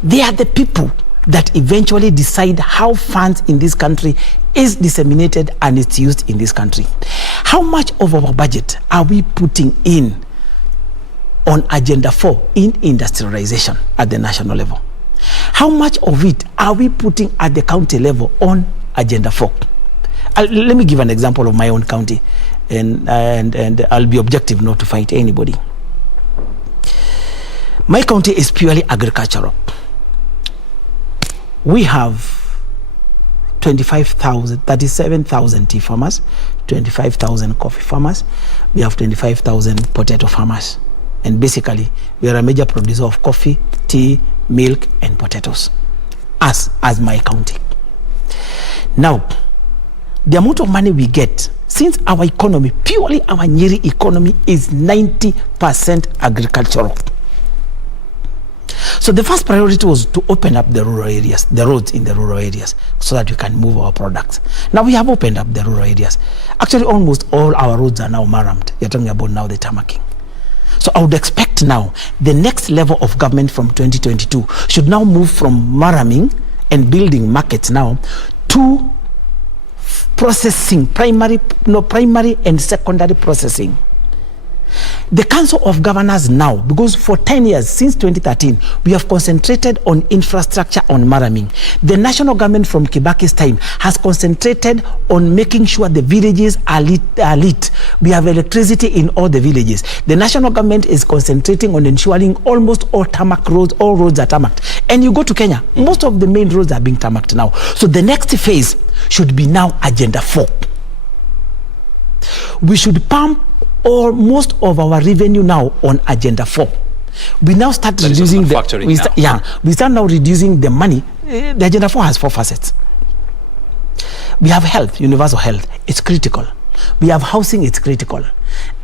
they are the people that eventually decide how funds in this country is disseminated and it's used in this country. How much of our budget are we putting in on Agenda 4 in industrialization at the national level? How much of it are we putting at the county level on Agenda 4? Let me give an example of my own county, and I'll be objective not to fight anybody. My county is purely agricultural. We have 37,000 tea farmers, 25,000 coffee farmers. We have 25,000 potato farmers. And basically, we are a major producer of coffee, tea, milk, and potatoes. As my county. Now, the amount of money we get, since our economy, purely our Nyeri economy, is 90% agricultural. So the first priority was to open up the rural areas, the roads in the rural areas, so that we can move our products. Now we have opened up the rural areas. Actually, almost all our roads are now marramed. You're talking about now the tarmacking. So I would expect now the next level of government from 2022 should now move from marraming and building markets now to processing, primary and secondary processing. The Council of Governors now, because for 10 years, since 2013, we have concentrated on infrastructure on marraming. The national government from Kibaki's time has concentrated on making sure the villages are lit. We have electricity in all the villages. The national government is concentrating on ensuring almost all tarmac roads, all roads are tarmacked. And you go to Kenya, most of the main roads are being tarmacked now. So the next phase should be now Agenda 4. We should pump most of our revenue now on Agenda 4. We now start reducing we start now reducing the money. The Agenda 4 has 4 facets. We have health, universal health. It's critical. We have housing, it's critical.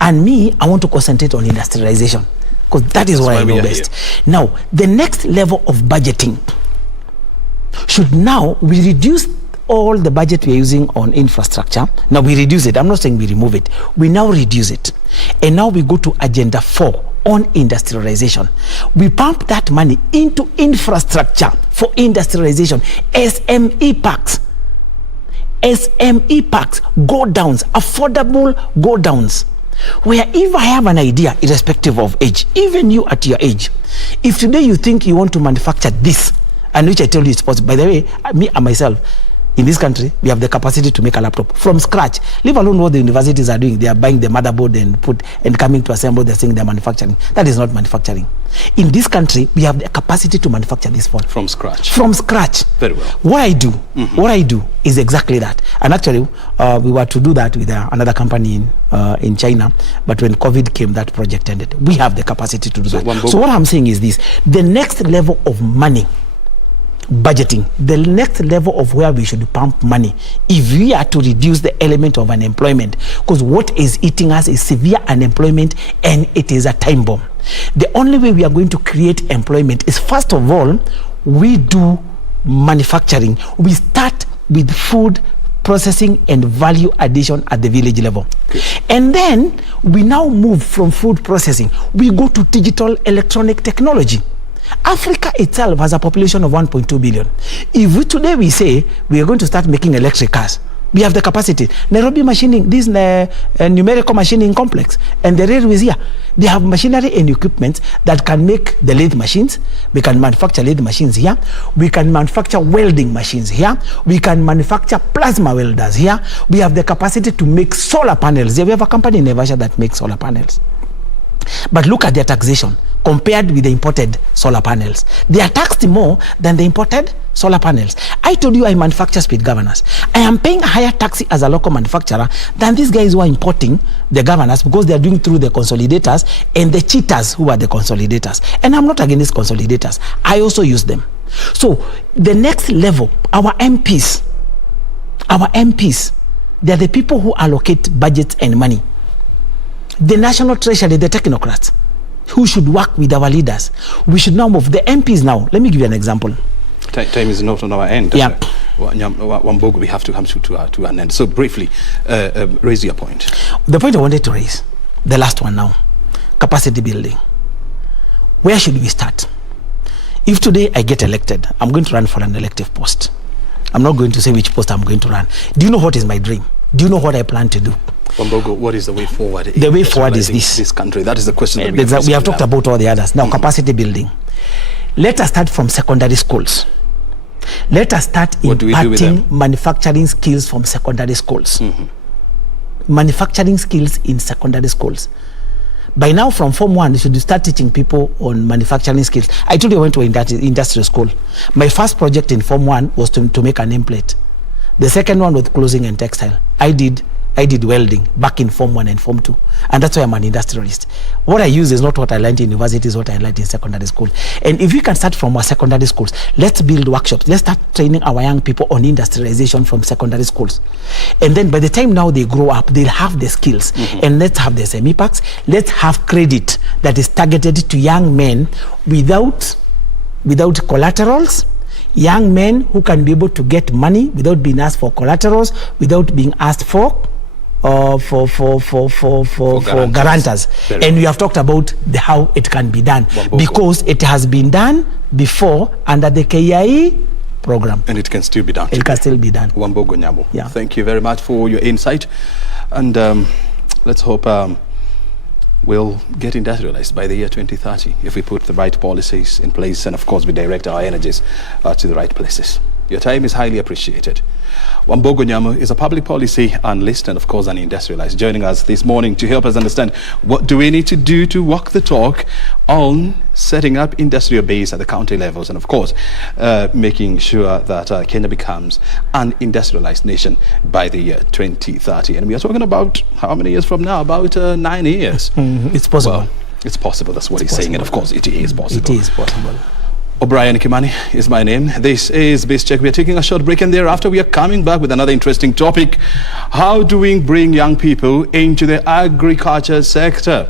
And me, I want to concentrate on industrialization because that is what I know best. Now, the next level of budgeting should now, we reduce all the budget we're using on infrastructure. Now we reduce it. I'm not saying we remove it. We now reduce it. And now we go to Agenda 4 on industrialization. We pump that money into infrastructure for industrialization. SME parks. SME parks, go downs, affordable go downs. Where if I have an idea, irrespective of age, even you at your age, if today you think you want to manufacture this, and which I tell you it's possible. By the way, me and myself, in this country, we have the capacity to make a laptop from scratch. Leave alone what the universities are doing. They are buying the motherboard and coming to assemble. They're saying they're manufacturing. That is not manufacturing. In this country, we have the capacity to manufacture this phone from scratch. From scratch. Very well. What I do is exactly that. And actually, we were to do that with another company in China. But when COVID came, that project ended. We have the capacity to do that. So what I'm saying is this: the next level of money. Budgeting, the next level of where we should pump money if we are to reduce the element of unemployment, because what is eating us is severe unemployment and it is a time bomb. The only way we are going to create employment is, first of all, we do manufacturing. We start with food processing and value addition at the village level. Okay. And then we now move from food processing, we go to digital electronic technology. Africa itself has a population of 1.2 billion. If we today we say we are going to start making electric cars, we have the capacity. Nairobi machining, this numerical machining complex, and the railways here, they have machinery and equipment that can make the lathe machines. We can manufacture lathe machines here. We can manufacture welding machines here. We can manufacture plasma welders here. We have the capacity to make solar panels. We have a company in Nevada that makes solar panels. But look at their taxation compared with the imported solar panels. They are taxed more than the imported solar panels. I told you I manufacture speed governors. I am paying a higher tax as a local manufacturer than these guys who are importing the governors, because they are doing through the consolidators and the cheaters who are the consolidators. And I'm not against consolidators. I also use them. So the next level, our MPs, they're the people who allocate budgets and money. The National Treasury, the technocrats, who should work with our leaders. We should now move. The MPs now, let me give you an example. Time is not on our end. Yeah. Wambogo, we have to come to an end. So briefly, raise your point. The point I wanted to raise, the last one now, capacity building. Where should we start? If today I get elected, I'm going to run for an elective post. I'm not going to say which post I'm going to run. Do you know what is my dream? Do you know what I plan to do? Wambogo, what is the way forward? The way forward is this country. That is the question. We have talked about all the others. Now, capacity building. Let us start from secondary schools. Let us start imparting manufacturing skills from secondary schools. Manufacturing skills in secondary schools. By now, from Form 1, you should start teaching people on manufacturing skills. I told you I went to industrial school. My first project in Form 1 was to make a nameplate. The second one was clothing and textile. I did welding back in Form 1 and Form 2. And that's why I'm an industrialist. What I use is not what I learned in university, is what I learned in secondary school. And if we can start from our secondary schools, let's build workshops. Let's start training our young people on industrialization from secondary schools. And then by the time now they grow up, they'll have the skills. And let's have the SME packs. Let's have credit that is targeted to young men without collaterals. Young men who can be able to get money without being asked for collaterals, without being asked for guarantors. And we have talked about how it can be done, because it has been done before under the KIE program. And it can still be done. It can still be done. Wambogo Nyabo, yeah. Thank you very much for your insight. And let's hope we'll get industrialized by the year 2030 if we put the right policies in place and, of course, we direct our energies to the right places. Your time is highly appreciated. Wambogo Nyabo is a public policy analyst and, of course, an industrialist, joining us this morning to help us understand what do we need to do to walk the talk on setting up industrial base at the county levels and, of course, making sure that Kenya becomes an industrialized nation by the year 2030. And we are talking about how many years from now? About 9 years. It's possible. Well, it's possible. That's what he's saying. And, of course, it is possible. It is possible. O'Brien Kimani is my name. This is Bizcheck. We are taking a short break, and thereafter we are coming back with another interesting topic. How do we bring young people into the agriculture sector?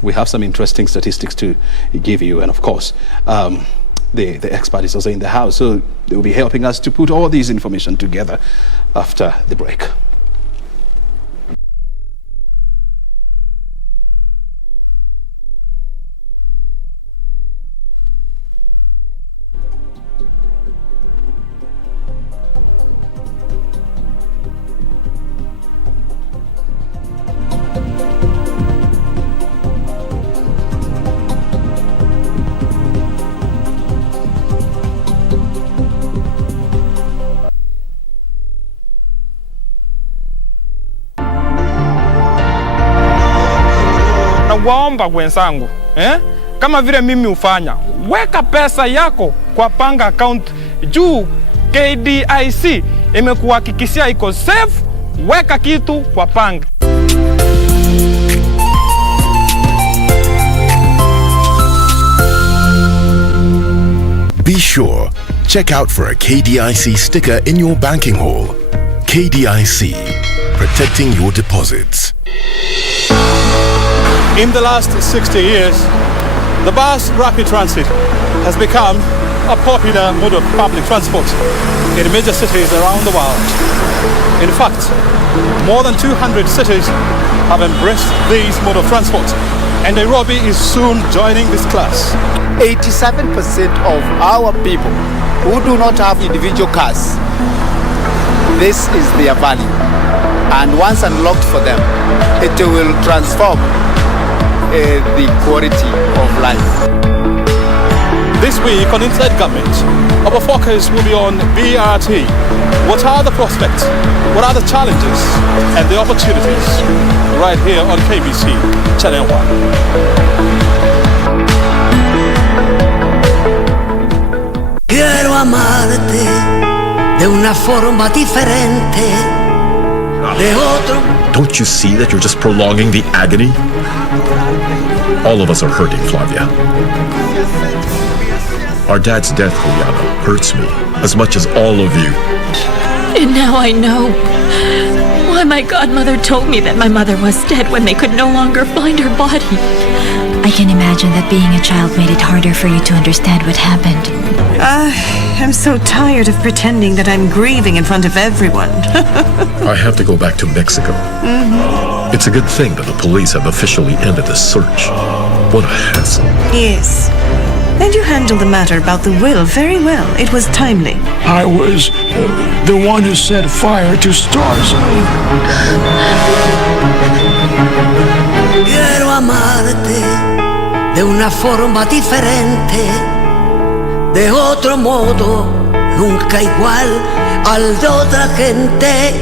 We have some interesting statistics to give you, and of course, the expert is also in the house, so they will be helping us to put all these information together after the break. Waomba wenzangu, kama vile mimi ufanya, weka pesa yako kwa panga account juu KDIC imekuhakikishia iko safe. Weka kitu kwa panga. Be sure, check out for a KDIC sticker in your banking hall. KDIC, protecting your deposits. In the last 60 years, the bus rapid transit has become a popular mode of public transport in major cities around the world. In fact, more than 200 cities have embraced this mode of transport, and Nairobi is soon joining this class. 87% of our people who do not have individual cars, this is their value. And once unlocked for them, it will transform the quality of life. This week on Inside Government, our focus will be on BRT. What are the prospects? What are the challenges and the opportunities? Right here on KBC Channel 1. Quiero amarte de una forma diferente de otro. Don't you see that you're just prolonging the agony? All of us are hurting, Flavia. Our dad's death, Juliana, hurts me as much as all of you. And now I know why my godmother told me that my mother was dead when they could no longer find her body. I can imagine that being a child made it harder for you to understand what happened. I'm so tired of pretending that I'm grieving in front of everyone. I have to go back to Mexico. It's a good thing that the police have officially ended the search. What a hassle. Yes. And you handled the matter about the will very well. It was timely. I was the one who set fire to stars. Quiero amarte de una forma diferente, de otro modo, nunca igual al de otra gente.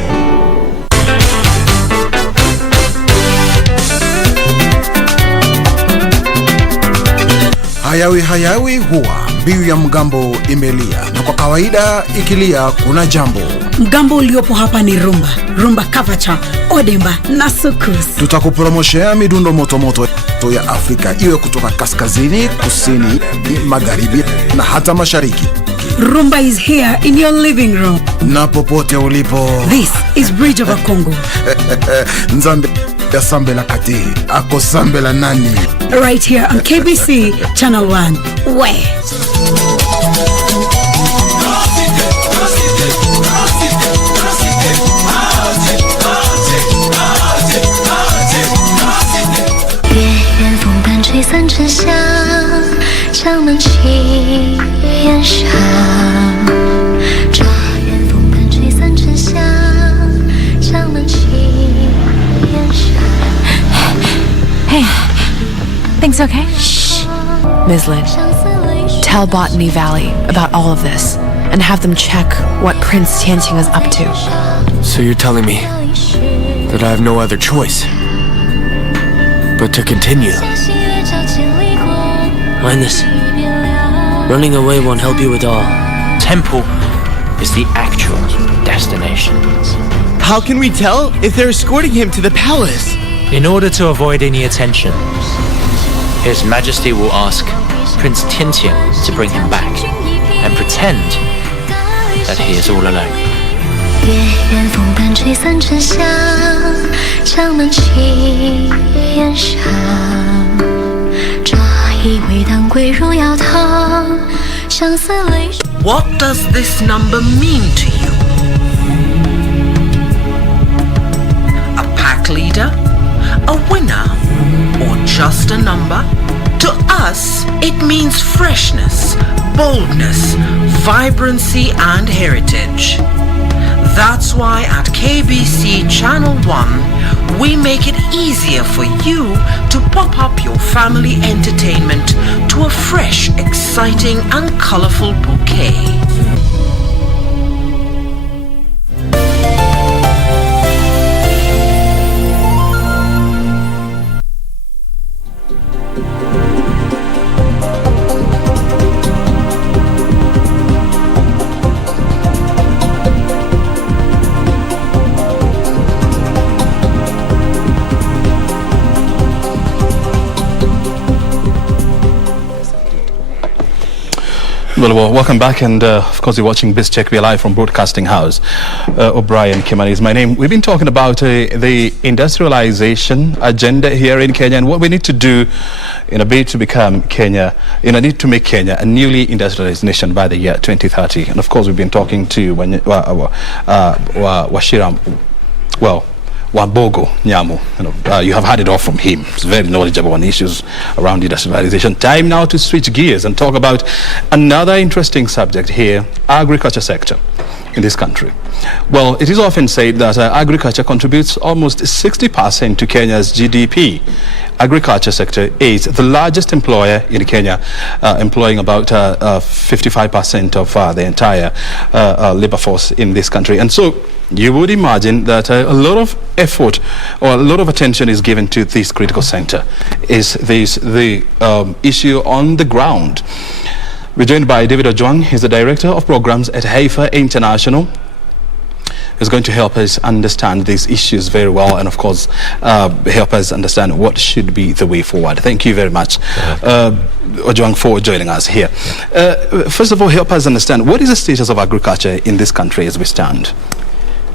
Hayawi hayawi huwa mbiu ya mgambo imelia, na kwa kawaida ikilia kuna jambo. Mgambo uliopo hapa ni rumba, rumba kapacha, odemba na sukus. Tutakupromoshea midundo motomoto ya Afrika, iwe kutoka kaskazini, kusini, magharibi na hata mashariki. Rumba is here in your living room. Na popote ulipo. This is Bridge of Congo. Nzambe ya sambe la kati, ako sambe la nani. Right here on KBC Channel 1. We. Hey, things okay? Shh. Ms. Lin, tell Botany Valley about all of this and have them check what Prince Tianqing is up to. So you're telling me that I have no other choice but to continue? Mind this. Running away won't help you at all. Temple is the actual destination. How can we tell if they're escorting him to the palace? In order to avoid any attention, His Majesty will ask Prince Tiantian to bring him back and pretend that he is all alone. 月圆风淡吹散沉香，香满旗檐上。这一回当归入药汤，相思泪。What does this number mean to you? A pack leader? A winner? Or just a number? To us, it means freshness, boldness, vibrancy, and heritage. That's why at KBC Channel 1, we make it easier for you to pop up your family entertainment to a fresh, exciting, and colorful bouquet. Well, welcome back, and of course you're watching Bizcheck. We're live from Broadcasting House. O'Brien Kimani is my name. We've been talking about the industrialization agenda here in Kenya and what we need to do in a bid to become Kenya, in a need to make Kenya a newly industrialized nation by the year 2030. And of course we've been talking to Washiram, Wambogo Nyamu. You have heard it all from him. He's very knowledgeable on issues around industrialization. Time now to switch gears and talk about another interesting subject here, agriculture sector in this country. Well, it is often said that agriculture contributes almost 60% to Kenya's GDP. Agriculture sector is the largest employer in Kenya, employing about 55% of the entire labor force in this country. And so you would imagine that a lot of effort or a lot of attention is given to this critical center. Is this the issue on the ground? We're joined by David Ojwang. He's the Director of Programs at Haifa International. He's going to help us understand these issues very well and, of course, help us understand what should be the way forward. Thank you very much, Ojwang, for joining us here. First of all, help us understand, what is the status of agriculture in this country as we stand?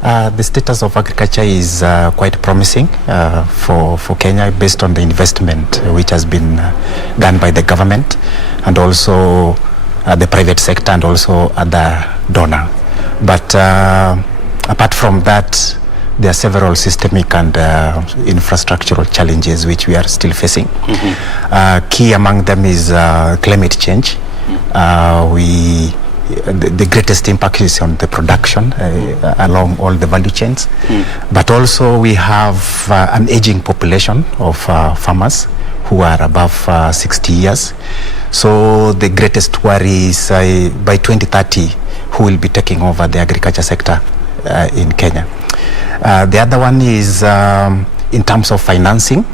The status of agriculture is quite promising for Kenya, based on the investment which has been done by the government and also the private sector and also other donor. But apart from that, there are several systemic and infrastructural challenges which we are still facing. Key among them is climate change. The greatest impact is on the production along all the value chains. But also we have an aging population of farmers who are above 60 years. So the greatest worry is by 2030, who will be taking over the agriculture sector in Kenya. The other one is in terms of financing.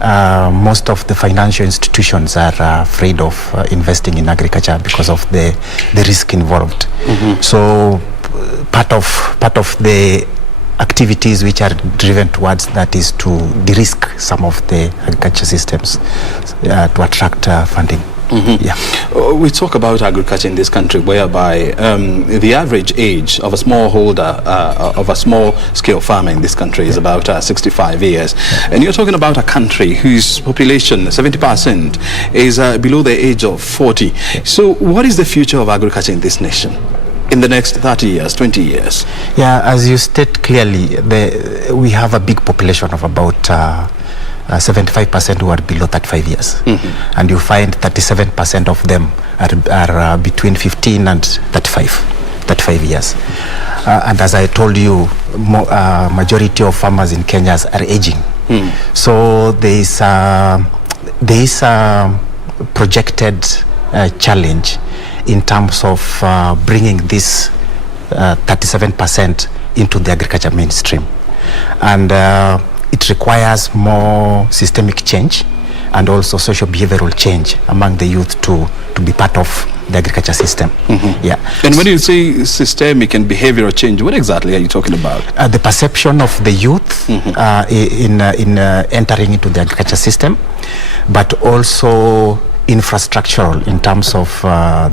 Most of the financial institutions are afraid of investing in agriculture because of the risk involved. So part of the activities which are driven towards that is to de-risk some of the agriculture systems to attract funding. Yeah. We talk about agriculture in this country whereby the average age of a smallholder of a small-scale farmer in this country is about 65 years. And you're talking about a country whose population, 70%, is below the age of 40. So what is the future of agriculture in this nation in the next 30 years, 20 years? Yeah, as you state clearly, we have a big population of about 75% who are below 35 years. And you find 37% of them are between 15 and 35 years. And as I told you, majority of farmers in Kenya are aging. So there is a projected challenge in terms of bringing this 37% into the agriculture mainstream. And it requires more systemic change and also social behavioral change among the youth to be part of the agriculture system. Yeah. And when you say systemic and behavioral change, what exactly are you talking about? The perception of the youth in entering into the agriculture system, but also infrastructural in terms of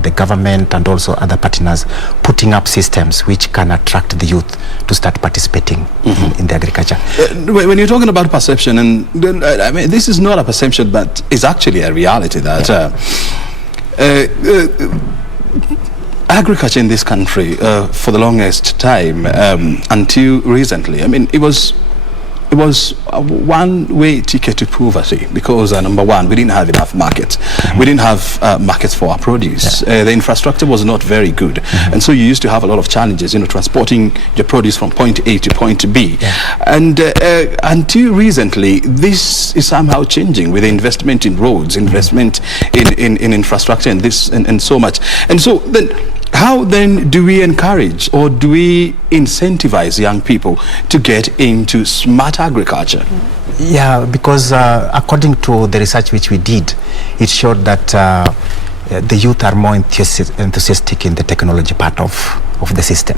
the government and also other partners putting up systems which can attract the youth to start participating in the agriculture. When you're talking about perception, and I mean, this is not a perception, but it's actually a reality that agriculture in this country for the longest time until recently, I mean, it was a one-way ticket to poverty because number one, we didn't have enough markets. We didn't have markets for our produce. The infrastructure was not very good, and so you used to have a lot of challenges, transporting your produce from point A to point B. And until recently, this is somehow changing with the investment in roads, investment in infrastructure, and this and so much. And so then, how then do we encourage or do we incentivize young people to get into smart agriculture? Yeah, because according to the research which we did, it showed that the youth are more enthusiastic in the technology part of the system.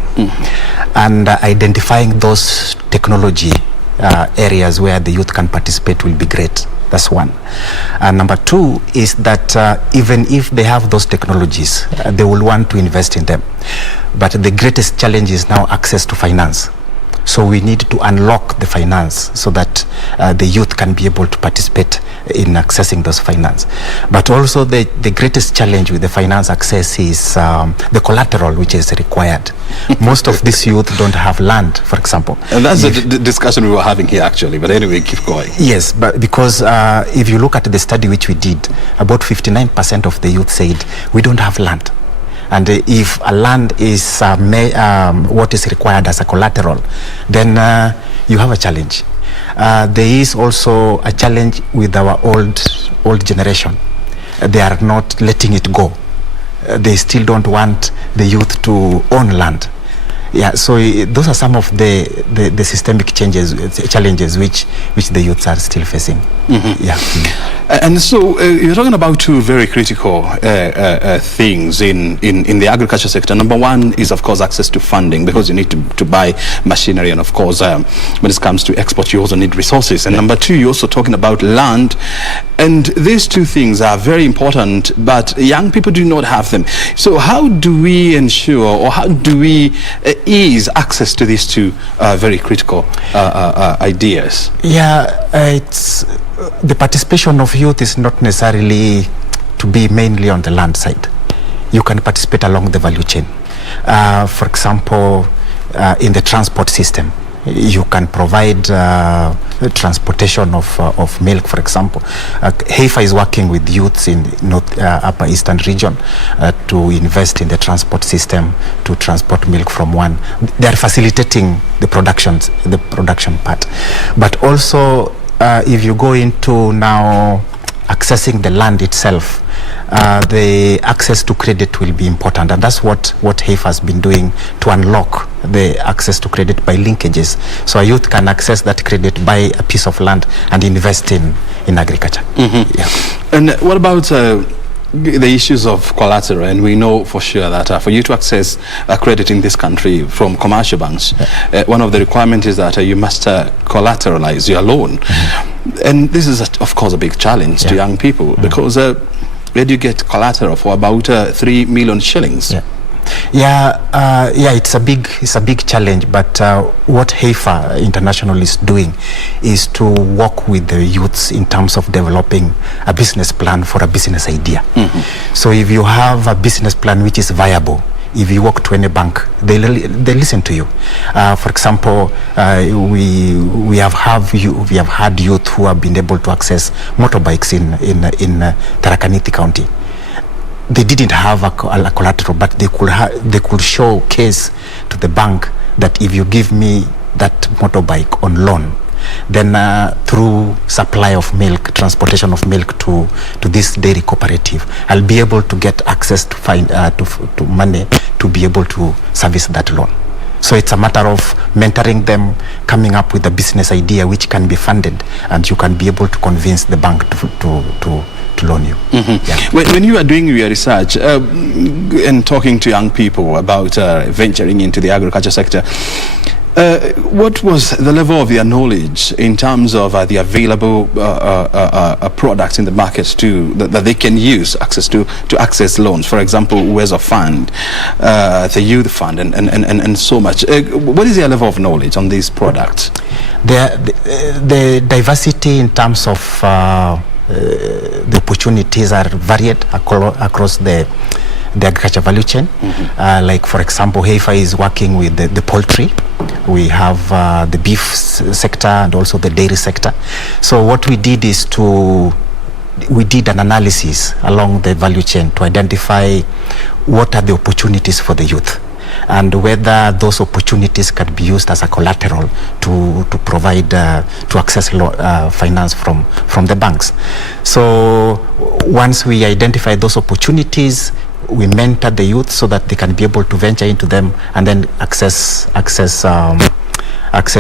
And identifying those technology areas where the youth can participate will be great. That's one. And number two is that even if they have those technologies, they will want to invest in them. But the greatest challenge is now access to finance. So we need to unlock the finance so that the youth can be able to participate in accessing those finance. But also the greatest challenge with the finance access is the collateral which is required. Most of these youth don't have land, for example. And that's the discussion we were having here actually, but anyway, keep going. Yes, but because if you look at the study which we did, about 59% of the youth said we don't have land. And if a land is what is required as a collateral, then you have a challenge. There is also a challenge with our old generation. They are not letting it go. They still don't want the youth to own land. Yeah, so those are some of the systemic challenges which the youths are still facing. Yeah. And so you're talking about two very critical things in the agriculture sector. Number one is, of course, access to funding, because you need to buy machinery, and of course, when it comes to export, you also need resources. And number two, you're also talking about land. And these two things are very important, but young people do not have them. So how do we ensure, or how do we ease access to these two very critical ideas? Yeah, it's the participation of youth is not necessarily to be mainly on the land side. You can participate along the value chain. For example, in the transport system, you can provide transportation of milk, for example. HEIFA is working with youths in Upper Eastern region to invest in the transport system to transport milk from one. They are facilitating the production part. But also, if you go into now accessing the land itself, the access to credit will be important, and that's what HEIFA has been doing to unlock the access to credit by linkages, so a youth can access that credit, buy a piece of land and invest in agriculture. Yeah. And what about the issues of collateral? And we know for sure that for you to access credit in this country from commercial banks, one of the requirements is that you must collateralize your loan. And this is, of course, a big challenge to young people, because where do you get collateral for about 3 million shillings? Yeah, it's a big challenge. But what HEIFA International is doing is to work with the youths in terms of developing a business plan for a business idea. So if you have a business plan which is viable, if you walk to any bank, they listen to you. For example, we have had youth who have been able to access motorbikes in Tharaka Nithi County. They didn't have a collateral, but they could showcase to the bank that if you give me that motorbike on loan, then through supply of milk, transportation of milk to this dairy cooperative, I'll be able to get access to money to be able to service that loan. So it's a matter of mentoring them, coming up with a business idea which can be funded, and you can be able to convince the bank to loan you. When you are doing your research and talking to young people about venturing into the agriculture sector, What was the level of their knowledge in terms of the available products in the market that they can use to access loans? For example, Wezo Fund, the Youth Fund, and so much. What is their level of knowledge on these products? The diversity in terms of the opportunities are varied across the agriculture value chain. Like, for example, Heifa is working with the poultry. We have the beef sector and also the dairy sector. So what we did is we did an analysis along the value chain to identify what are the opportunities for the youth and whether those opportunities can be used as a collateral to provide to access finance from the banks. So once we identify those opportunities, we mentor the youth so that they can be able to venture into them and then access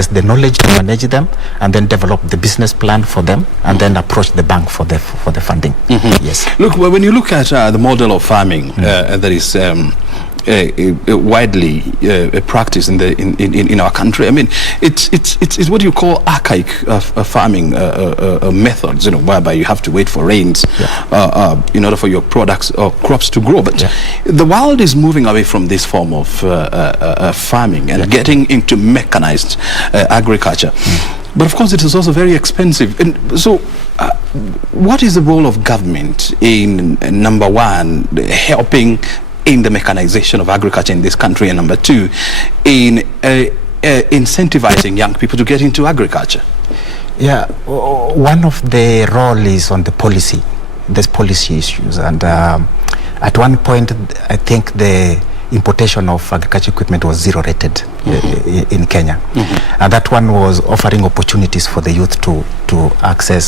the knowledge to manage them, and then develop the business plan for them, and then approach the bank for the funding. Yes. Look, when you look at the model of farming that is widely practiced in our country, I mean, it's what you call archaic farming methods, whereby you have to wait for rains in order for your products or crops to grow. But the world is moving away from this form of farming and getting into mechanized agriculture. But of course, it is also very expensive. And so, what is the role of government in, number one, helping in the mechanization of agriculture in this country, and number two, in incentivizing young people to get into agriculture? Yeah, one of the role is on the policy. There's policy issues, and at one point, I think the importation of agriculture equipment was zero rated in Kenya. And that one was offering opportunities for the youth to access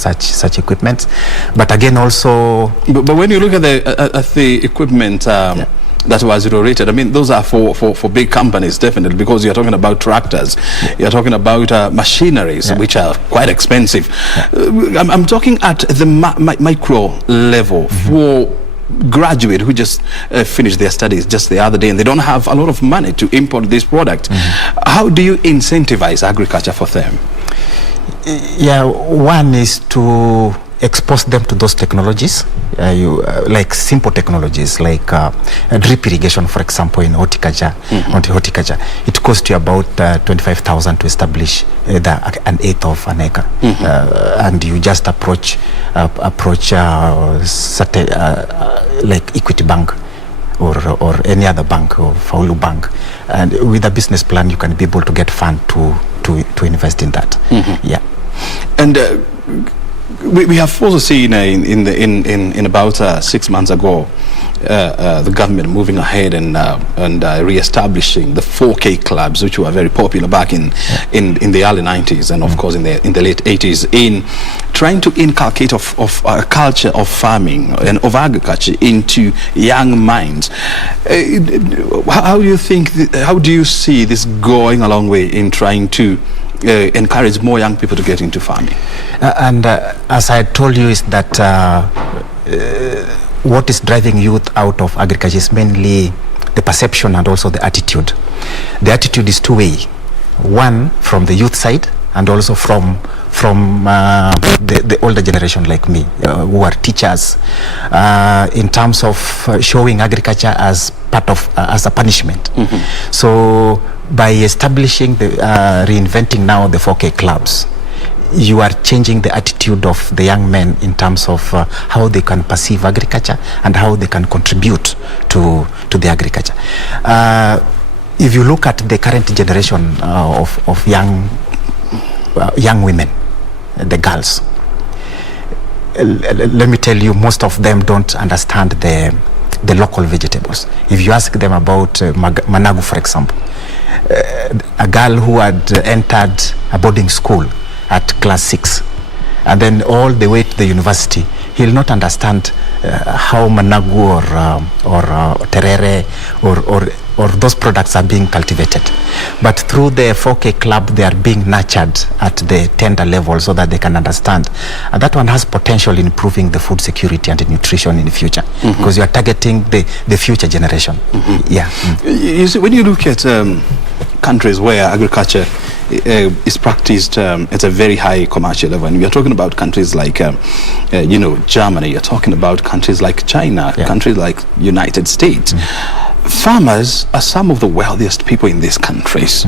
such equipment. But again, also... But when you look at the equipment that was zero rated, I mean, those are for big companies, definitely, because you're talking about tractors, you're talking about machineries, which are quite expensive. I'm talking at the micro level for graduate who just finished their studies just the other day, and they don't have a lot of money to import this product. How do you incentivize agriculture for them? Yeah, one is to expose them to those technologies, like simple technologies, like drip irrigation, for example, in horticulture. It costs you about 25,000 to establish an eighth of an acre, and you just approach certain, like Equity Bank or any other bank or Faulu Bank, and with a business plan, you can be able to get fund to invest in that. Yeah, and. We have also seen in about 6 months ago the government moving ahead and re-establishing the 4K clubs, which were very popular back in the early 90s and of course in the late 80s, in trying to inculcate of a culture of farming and of agriculture into young minds. How do you see this going a long way in trying to encourage more young people to get into farming? As I told you, is that what is driving youth out of agriculture is mainly the perception and also the attitude. The attitude is two-way. One, from the youth side, and also from the older generation like me, who are teachers, in terms of showing agriculture as part of as a punishment. So by establishing reinventing now the 4K clubs, you are changing the attitude of the young men in terms of how they can perceive agriculture and how they can contribute to the agriculture. If you look at the current generation of young women, the girls, let me tell you, most of them don't understand the local vegetables. If you ask them about managu, for example, a girl who had entered a boarding school at class 6 and then all the way to the university, he'll not understand how managu or terere or those products are being cultivated. But through the 4K club, they are being nurtured at the tender level so that they can understand. And that one has potential in improving the food security and the nutrition in the future, because you are targeting the future generation. Yeah. You see, when you look at countries where agriculture is practiced at a very high commercial level. And we are talking about countries like, Germany. You're talking about countries like China, countries like United States. Farmers are some of the wealthiest people in these countries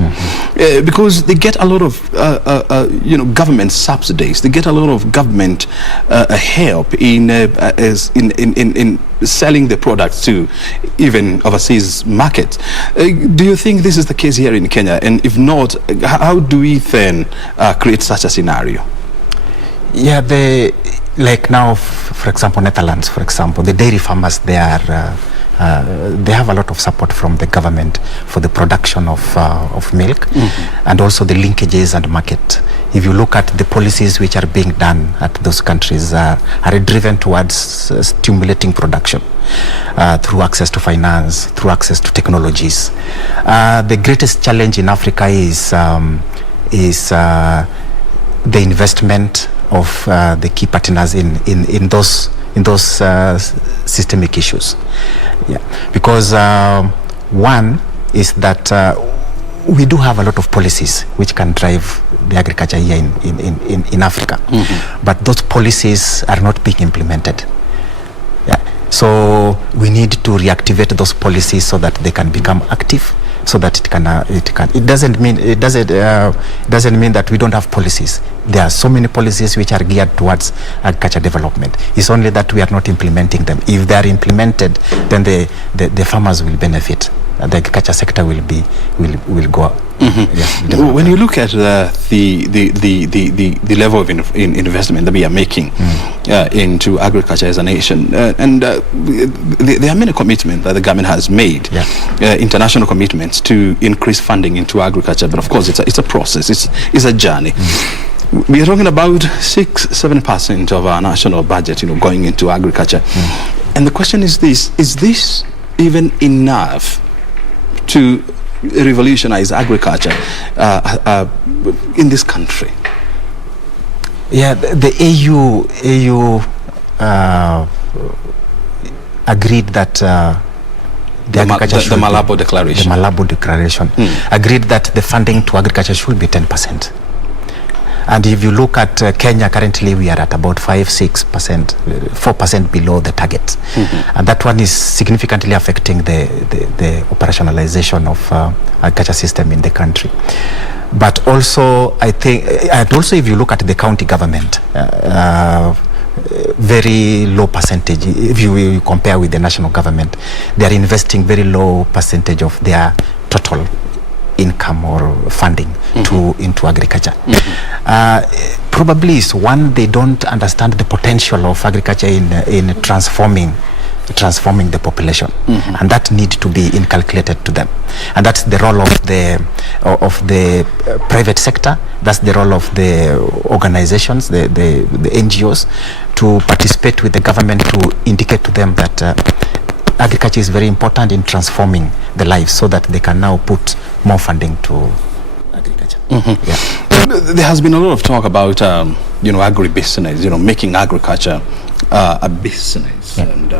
because they get a lot of government subsidies. They get a lot of government help in selling the products to even overseas markets. Do you think this is the case here in Kenya? And if not, how do we then create such a scenario? Yeah, like now, for example, Netherlands, for example, the dairy farmers, they have a lot of support from the government for the production of milk, and also the linkages and market. If you look at the policies which are being done at those countries are driven towards stimulating production through access to finance, through access to technologies. The greatest challenge in Africa is the investment of the key partners in those systemic issues. Yeah, because one is that we do have a lot of policies which can drive the agriculture here in Africa, but those policies are not being implemented. Yeah. So we need to reactivate those policies so that they can become active, so that it doesn't mean that we don't have policies. There are so many policies which are geared towards agriculture development. It's only that we are not implementing them. If they are implemented, then the farmers will benefit. The agriculture sector will go up. Yes, when you look at the level of investment that we are making into agriculture as a nation, and there are many commitments that the government has made, international commitments to increase funding into agriculture. But of course, it's a process. It's a journey. We are talking about 6-7% of our national budget, going into agriculture. And the question is this: is this even enough to revolutionize agriculture in this country? Yeah, the AU agreed that the Malabo Declaration agreed that the funding to agriculture should be 10%. And if you look at Kenya, currently we are at about 5-6%, 4% below the target. And that one is significantly affecting the operationalization of agriculture system in the country. But also, I think, and also if you look at the county government, very low percentage. If you compare with the national government, they are investing very low percentage of their total income or funding into agriculture. Probably is one, they don't understand the potential of agriculture in transforming the population, and that need to be inculcated to them. And that's the role of the private sector. That's the role of the organizations, the NGOs, to participate with the government to indicate to them that agriculture is very important in transforming the lives, so that they can now put more funding to agriculture. There has been a lot of talk about agribusiness, making agriculture a business and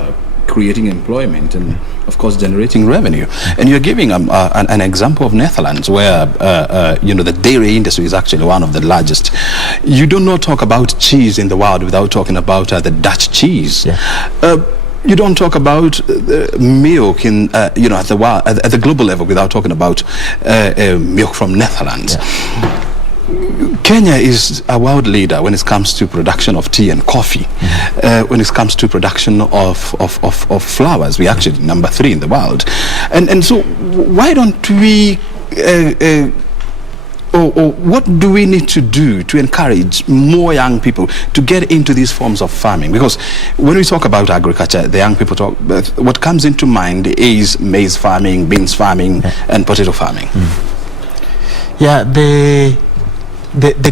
creating employment and of course generating revenue. And you're giving an example of Netherlands, where the dairy industry is actually one of the largest. You do not talk about cheese in the world without talking about the Dutch cheese. You don't talk about milk in at the global level without talking about milk from Netherlands. Kenya is a world leader when it comes to production of tea and coffee. When it comes to production of flowers, we're actually number 3 in the world. And so why don't we or what do we need to do to encourage more young people to get into these forms of farming? Because when we talk about agriculture, the young people talk, what comes into mind is maize farming, beans farming, and potato farming. Yeah, the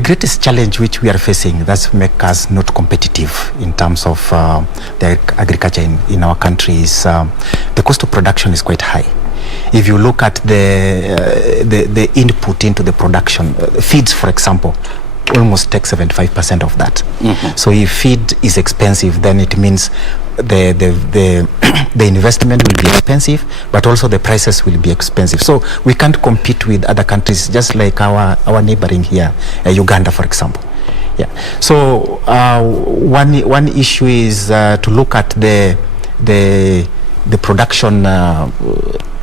greatest challenge which we are facing that's make us not competitive in terms of the agriculture in our country is the cost of production is quite high. If you look at the input into the production, feeds, for example, almost take 75% of that. So if feed is expensive, then it means the investment will be expensive, but also the prices will be expensive. So we can't compete with other countries, just like our neighboring here, Uganda, for example. Yeah. So one issue is to look at the production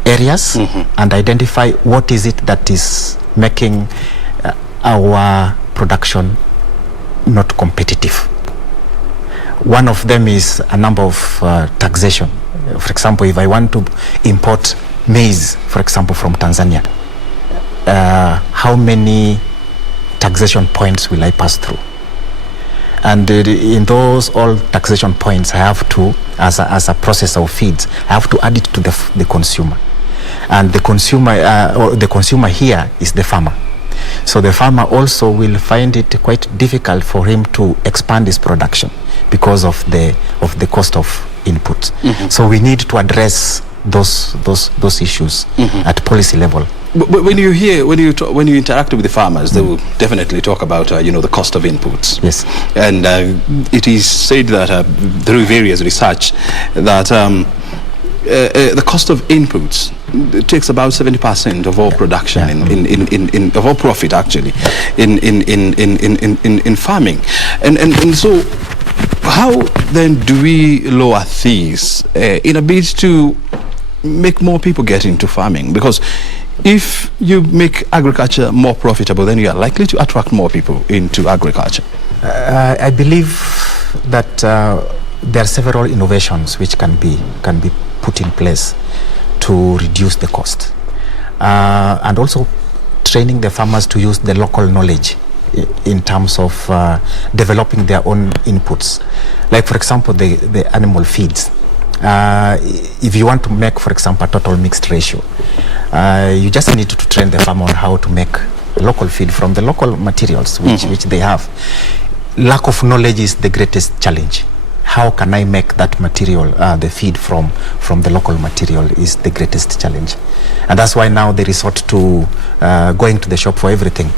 areas and identify what is it that is making our production not competitive. One of them is a number of taxation. For example, if I want to import maize, for example, from Tanzania, how many taxation points will I pass through? And in those all taxation points, I have to, as a processor of feeds, I have to add it to the consumer. And the consumer here is the farmer. So the farmer also will find it quite difficult for him to expand his production because of the cost of input. So we need to address those issues at policy level. But when you interact with the farmers, they will definitely talk about the cost of inputs. Yes. And it is said that through various research that the cost of inputs takes about 70% of all production of all profit actually in farming, and so how then do we lower these in a bid to make more people get into farming? Because if you make agriculture more profitable, then you are likely to attract more people into agriculture. I believe that there are several innovations which can be put in place to reduce the cost, and also training the farmers to use the local knowledge in terms of developing their own inputs. Like, for example, the animal feeds. If you want to make, for example, a total mixed ratio, you just need to train the farmer on how to make local feed from the local materials which they have. Lack of knowledge is the greatest challenge. How can I make that material, the feed from the local material, is the greatest challenge. And that's why now they resort to going to the shop for everything.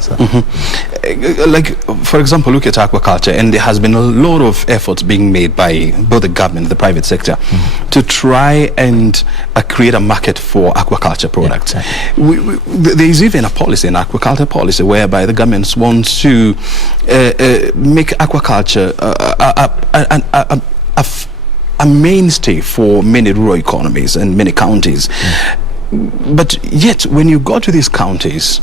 So. Like, for example, look at aquaculture, and there has been a lot of efforts being made by both the government and the private sector to try and create a market for aquaculture products. There is even a policy, an aquaculture policy, whereby the government wants to make aquaculture a mainstay for many rural economies and many counties. But yet, when you go to these counties,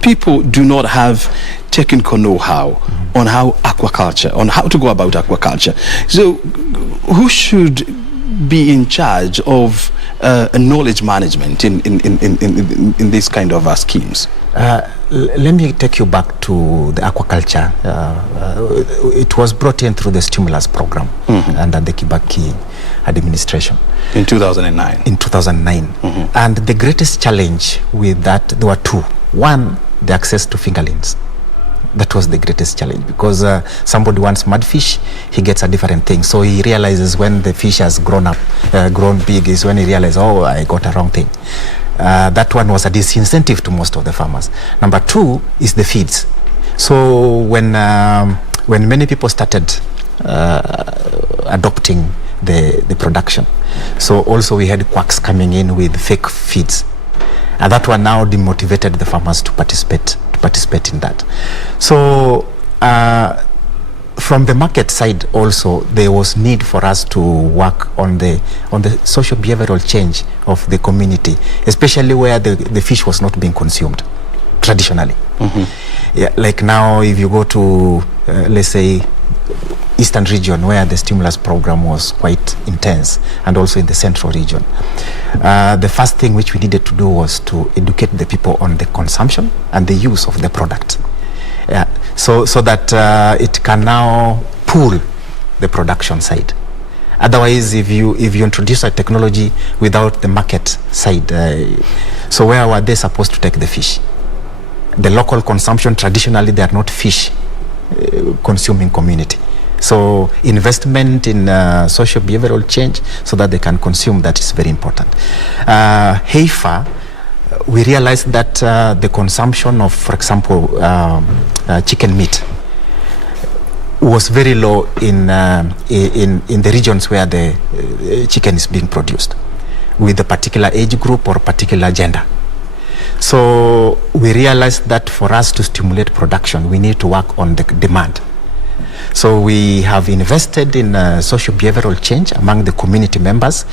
people do not have technical know-how on how to go about aquaculture. So who should be in charge of knowledge management in these kind of schemes? Let me take you back to the aquaculture. It was brought in through the stimulus program under the Kibaki administration. In 2009? In 2009. And the greatest challenge with that, there were two. One, the access to fingerlings. That was the greatest challenge, because somebody wants mudfish, he gets a different thing. So he realizes when the fish has grown big, is when he realizes, oh, I got a wrong thing. That one was a disincentive to most of the farmers. Number two is the feeds. So when many people started adopting the production, so also we had quacks coming in with fake feeds. And that one now demotivated the farmers to participate in that. So from the market side also, there was need for us to work on the social behavioral change of the community, especially where the fish was not being consumed traditionally. Yeah, like now, if you go to let's say Eastern region, where the stimulus program was quite intense, and also in the central region, the first thing which we needed to do was to educate the people on the consumption and the use of the product, so that it can now pull the production side. Otherwise, if you introduce a technology without the market side, so where were they supposed to take the fish? The local consumption, traditionally, they are not fish consuming community. So investment in social behavioral change so that they can consume, that is very important. Heifer, we realized that the consumption of, for example, chicken meat was very low in the regions where the chicken is being produced, with a particular age group or particular gender. So we realized that for us to stimulate production, we need to work on the demand. So we have invested in social behavioral change among the community members,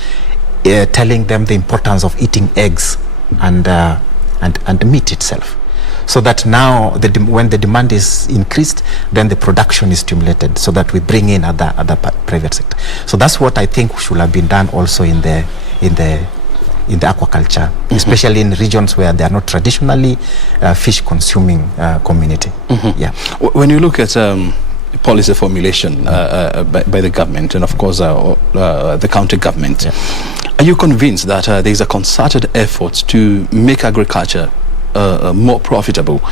telling them the importance of eating eggs and meat itself. So that now, when the demand is increased, then the production is stimulated, so that we bring in other private sector. So that's what I think should have been done also in the aquaculture, especially in regions where they are not traditionally fish consuming community. Yeah. When you look at policy formulation by the government and of course the county government, are you convinced that there is a concerted effort to make agriculture more profitable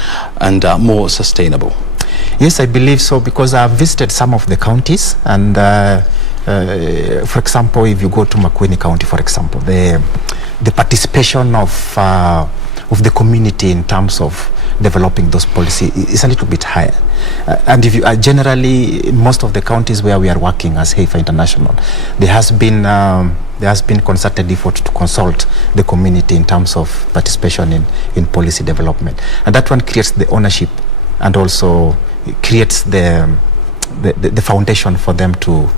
and more sustainable? Yes, I believe so, because I've visited some of the counties, and for example, if you go to Makueni County, for example, the participation of the community in terms of developing those policies is a little bit higher. And if you generally, in most of the counties where we are working as Heifer International, there has been concerted effort to consult the community in terms of participation in policy development, and that one creates the ownership and also creates the foundation for them to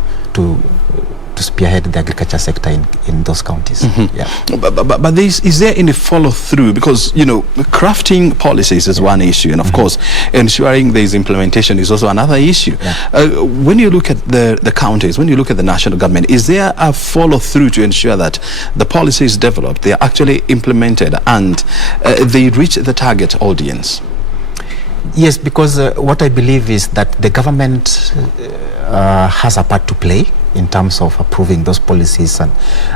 spearhead the agriculture sector in those counties. Yeah. But is there any follow through? Because crafting policies is one issue, and of course ensuring there is implementation is also another issue. When you look at the counties, when you look at the national government, is there a follow through to ensure that the policies developed, they are actually implemented, and they reach the target audience? Yes, because what I believe is that the government has a part to play in terms of approving those policies,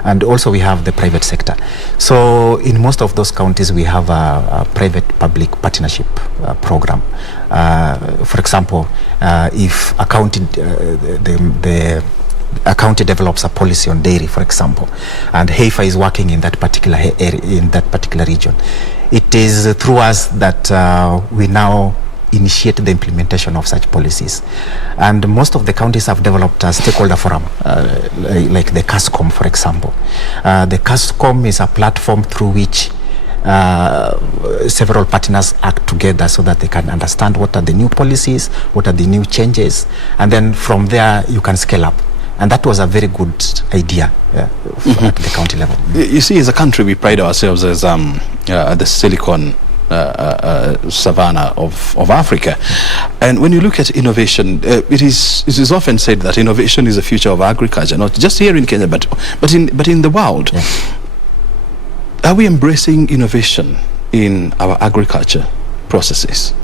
and also we have the private sector. So in most of those counties we have a private-public partnership program. For example, if a county, a county develops a policy on dairy, for example, and Heifer is working in that particular area, in that particular region, it is through us that we now initiate the implementation of such policies. And most of the counties have developed a stakeholder forum, like the CASCOM, for example. The CASCOM is a platform through which several partners act together so that they can understand what are the new policies, what are the new changes, and then from there you can scale up. And that was a very good idea at the county level. You see, as a country, we pride ourselves as the silicon savannah of Africa. And when you look at innovation, it is often said that innovation is the future of agriculture, not just here in Kenya, but in the world. Yeah. Are we embracing innovation in our agriculture processes?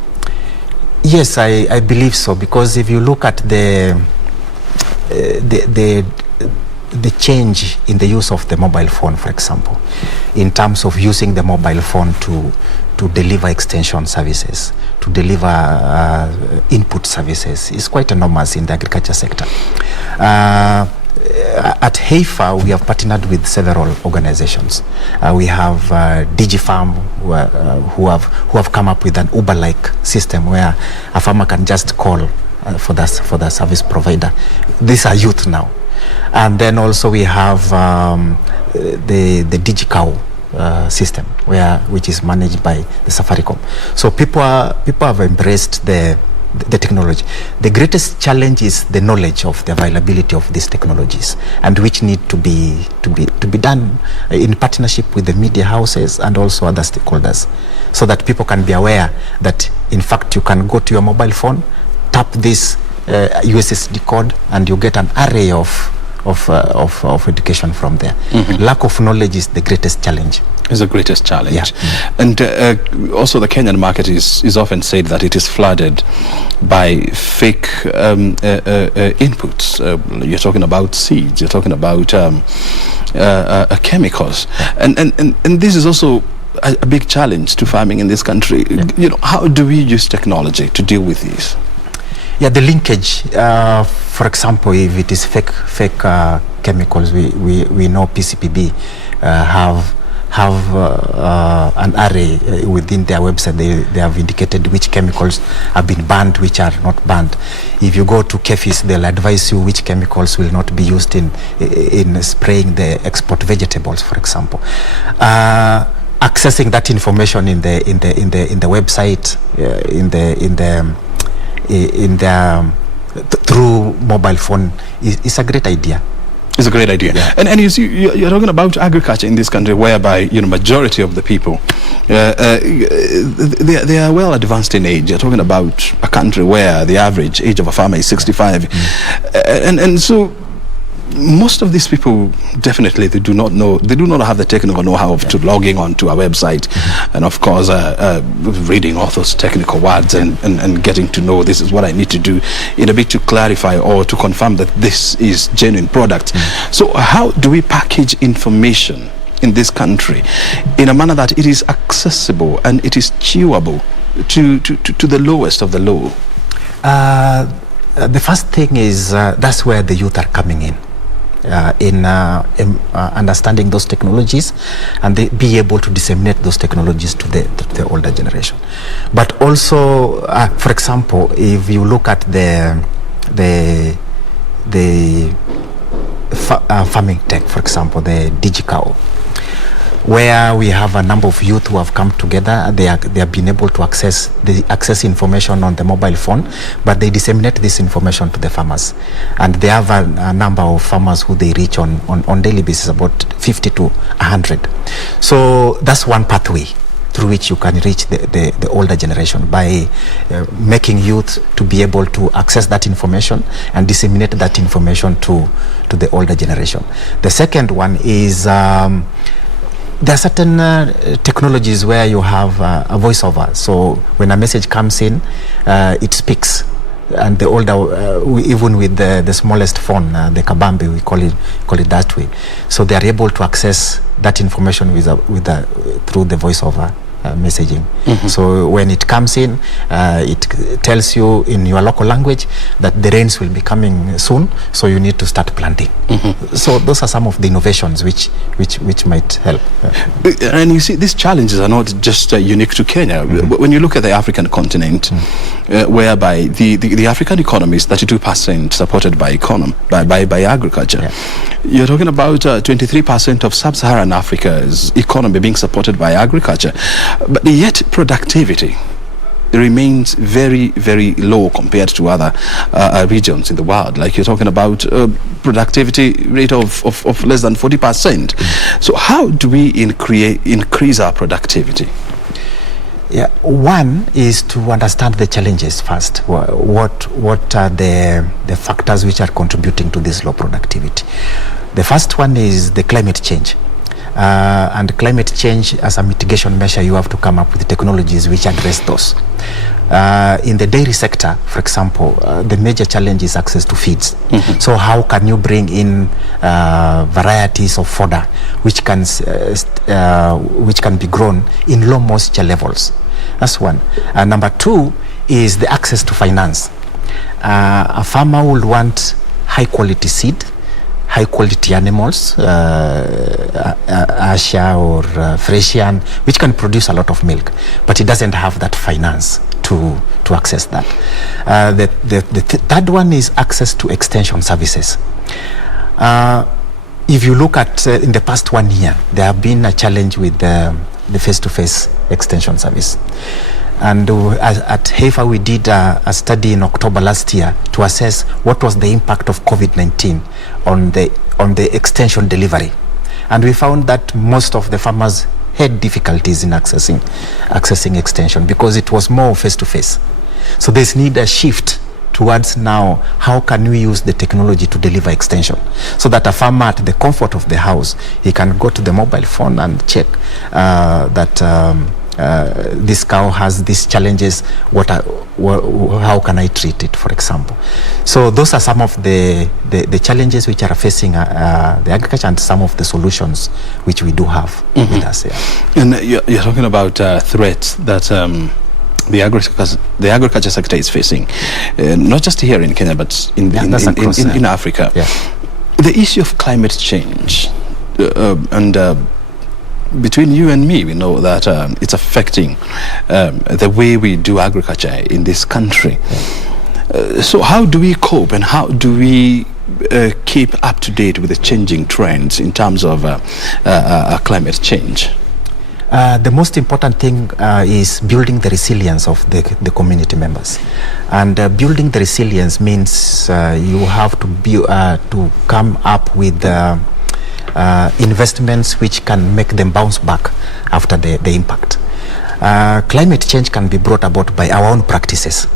Yes, I believe so, because if you look at the change in the use of the mobile phone, for example, in terms of using the mobile phone to deliver extension services, to deliver input services, is quite enormous in the agriculture sector. At Heifer, we have partnered with several organizations. We have DigiFarm, who have come up with an Uber-like system where a farmer can just call for the service provider. These are youth now. And then also we have the DigiCow system, which is managed by the Safaricom. So people have embraced the technology. The greatest challenge is the knowledge of the availability of these technologies, and which need to be done in partnership with the media houses and also other stakeholders, so that people can be aware that in fact you can go to your mobile phone, tap this USSD code, and you get an array of education from there. Lack of knowledge is the greatest challenge. Is the greatest challenge. Yeah. And also the Kenyan market is often said that it is flooded by fake inputs. You're talking about seeds, you're talking about chemicals. And this is also a big challenge to farming in this country. How do we use technology to deal with this? Yeah, the linkage, for example, if it is fake chemicals, we know PCPB have have an array within their website. They have indicated which chemicals have been banned, which are not banned. If you go to KEFIS, they'll advise you which chemicals will not be used in spraying the export vegetables, for example. Accessing that information in the website, through mobile phone is a great idea. It's a great idea. Yeah. And you see, you're talking about agriculture in this country, whereby majority of the people they are well advanced in age. You're talking about a country where the average age of a farmer is 65, and so most of these people definitely they do not have the technical know-how of logging onto a website, and of course reading all those technical words and getting to know this is what I need to do in a bit to clarify or to confirm that this is genuine product. So how do we package information in this country in a manner that it is accessible and it is chewable to the lowest of the low? The first thing is that's where the youth are coming in understanding those technologies, and they be able to disseminate those technologies to the older generation. But also, for example, if you look at the farming tech, for example, the DigiCow, where we have a number of youth who have come together. They have been able to access information on the mobile phone, but they disseminate this information to the farmers. And they have a number of farmers who they reach on daily basis, about 50 to 100. So that's one pathway through which you can reach the older generation, by making youth to be able to access that information and disseminate that information to the older generation. The second one is there are certain technologies where you have a voiceover. So when a message comes in, it speaks. And the older, even with the smallest phone, the kabambi, we call it that way. So they are able to access that information through the voiceover messaging. So when it comes in, it tells you in your local language that the rains will be coming soon, so you need to start planting. So those are some of the innovations which might help. And you see, these challenges are not just unique to Kenya. When you look at the African continent, whereby the African economy is 32% supported by agriculture. You're talking about 23% of sub-Saharan Africa's economy being supported by agriculture. But yet productivity remains very, very low compared to other regions in the world. Like you're talking about productivity rate of less than 40%. So how do we increase our productivity? Yeah, one is to understand the challenges first. What are the factors which are contributing to this low productivity? The first one is the climate change. And climate change, as a mitigation measure, you have to come up with technologies which address those. In the dairy sector, for example, the major challenge is access to feeds. So how can you bring in varieties of fodder which can be grown in low moisture levels? That's one. Number two is the access to finance. A farmer will want high quality seed, high quality animals, Asha or Fresian, which can produce a lot of milk, but he doesn't have that finance to access that. The third one is access to extension services. If you look at in the past 1 year, there have been a challenge with the face-to-face extension service. And at HEFA, we did a study in October last year to assess what was the impact of COVID-19 on the extension delivery. And we found that most of the farmers had difficulties in accessing extension because it was more face-to-face. So there's need a shift towards now, how can we use the technology to deliver extension, so that a farmer at the comfort of the house, he can go to the mobile phone and check that this cow has these challenges, how can I treat it, for example. So those are some of the challenges which are facing the agriculture, and some of the solutions which we do have with us. And you're talking about threats that the agriculture sector is facing, not just here in Kenya, but in Africa. The issue of climate change and between you and me, we know that it's affecting the way we do agriculture in this country. So how do we cope, and how do we keep up to date with the changing trends in terms of climate change? The most important thing is building the resilience of the community members, and building the resilience means you have to come up with investments which can make them bounce back after the impact. Climate change can be brought about by our own practices,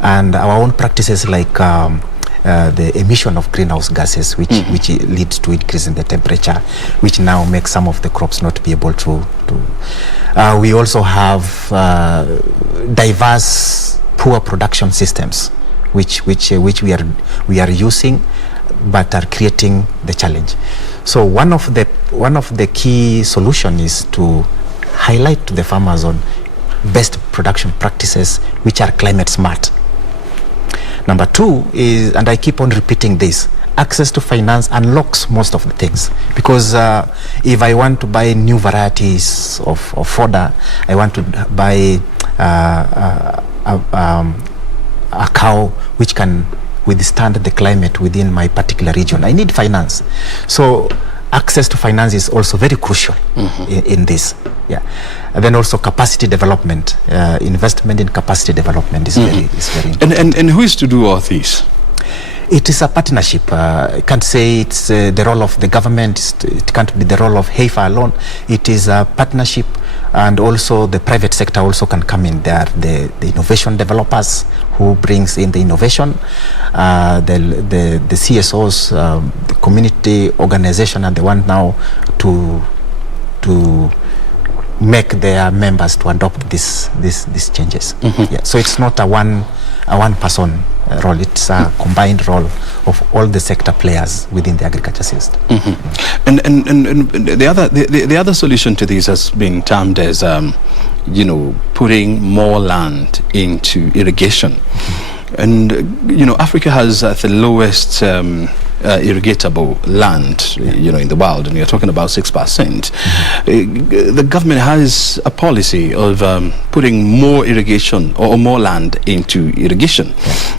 and our own practices like the emission of greenhouse gases, which leads to increase in the temperature, which now makes some of the crops not be able to. We also have diverse poor production systems, which we are using, but are creating the challenge. So one of the key solution is to highlight to the farmers on best production practices which are climate smart. Number two is, and I keep on repeating this, access to finance unlocks most of the things, because if I want to buy new varieties of fodder, I want to buy a cow which can withstand the climate within my particular region, I need finance. So access to finance is also very crucial in this. Yeah, and then also capacity development, investment in capacity development is very important. And who is to do all this? It is a partnership. I can't say it's the role of the government. It can't be the role of HEIFA alone. It is a partnership, and also the private sector also can come in there. The innovation developers who brings in the innovation, the CSOs, the community organization, and the one now to make their members to adopt these changes. Yeah. So it's not a one person role. It's a combined role of all the sector players within the agriculture system. And the other solution to this has been termed as putting more land into irrigation. And Africa has the lowest irrigatable land in the world, and you're talking about 6%. The government has a policy of putting more irrigation or more land into irrigation,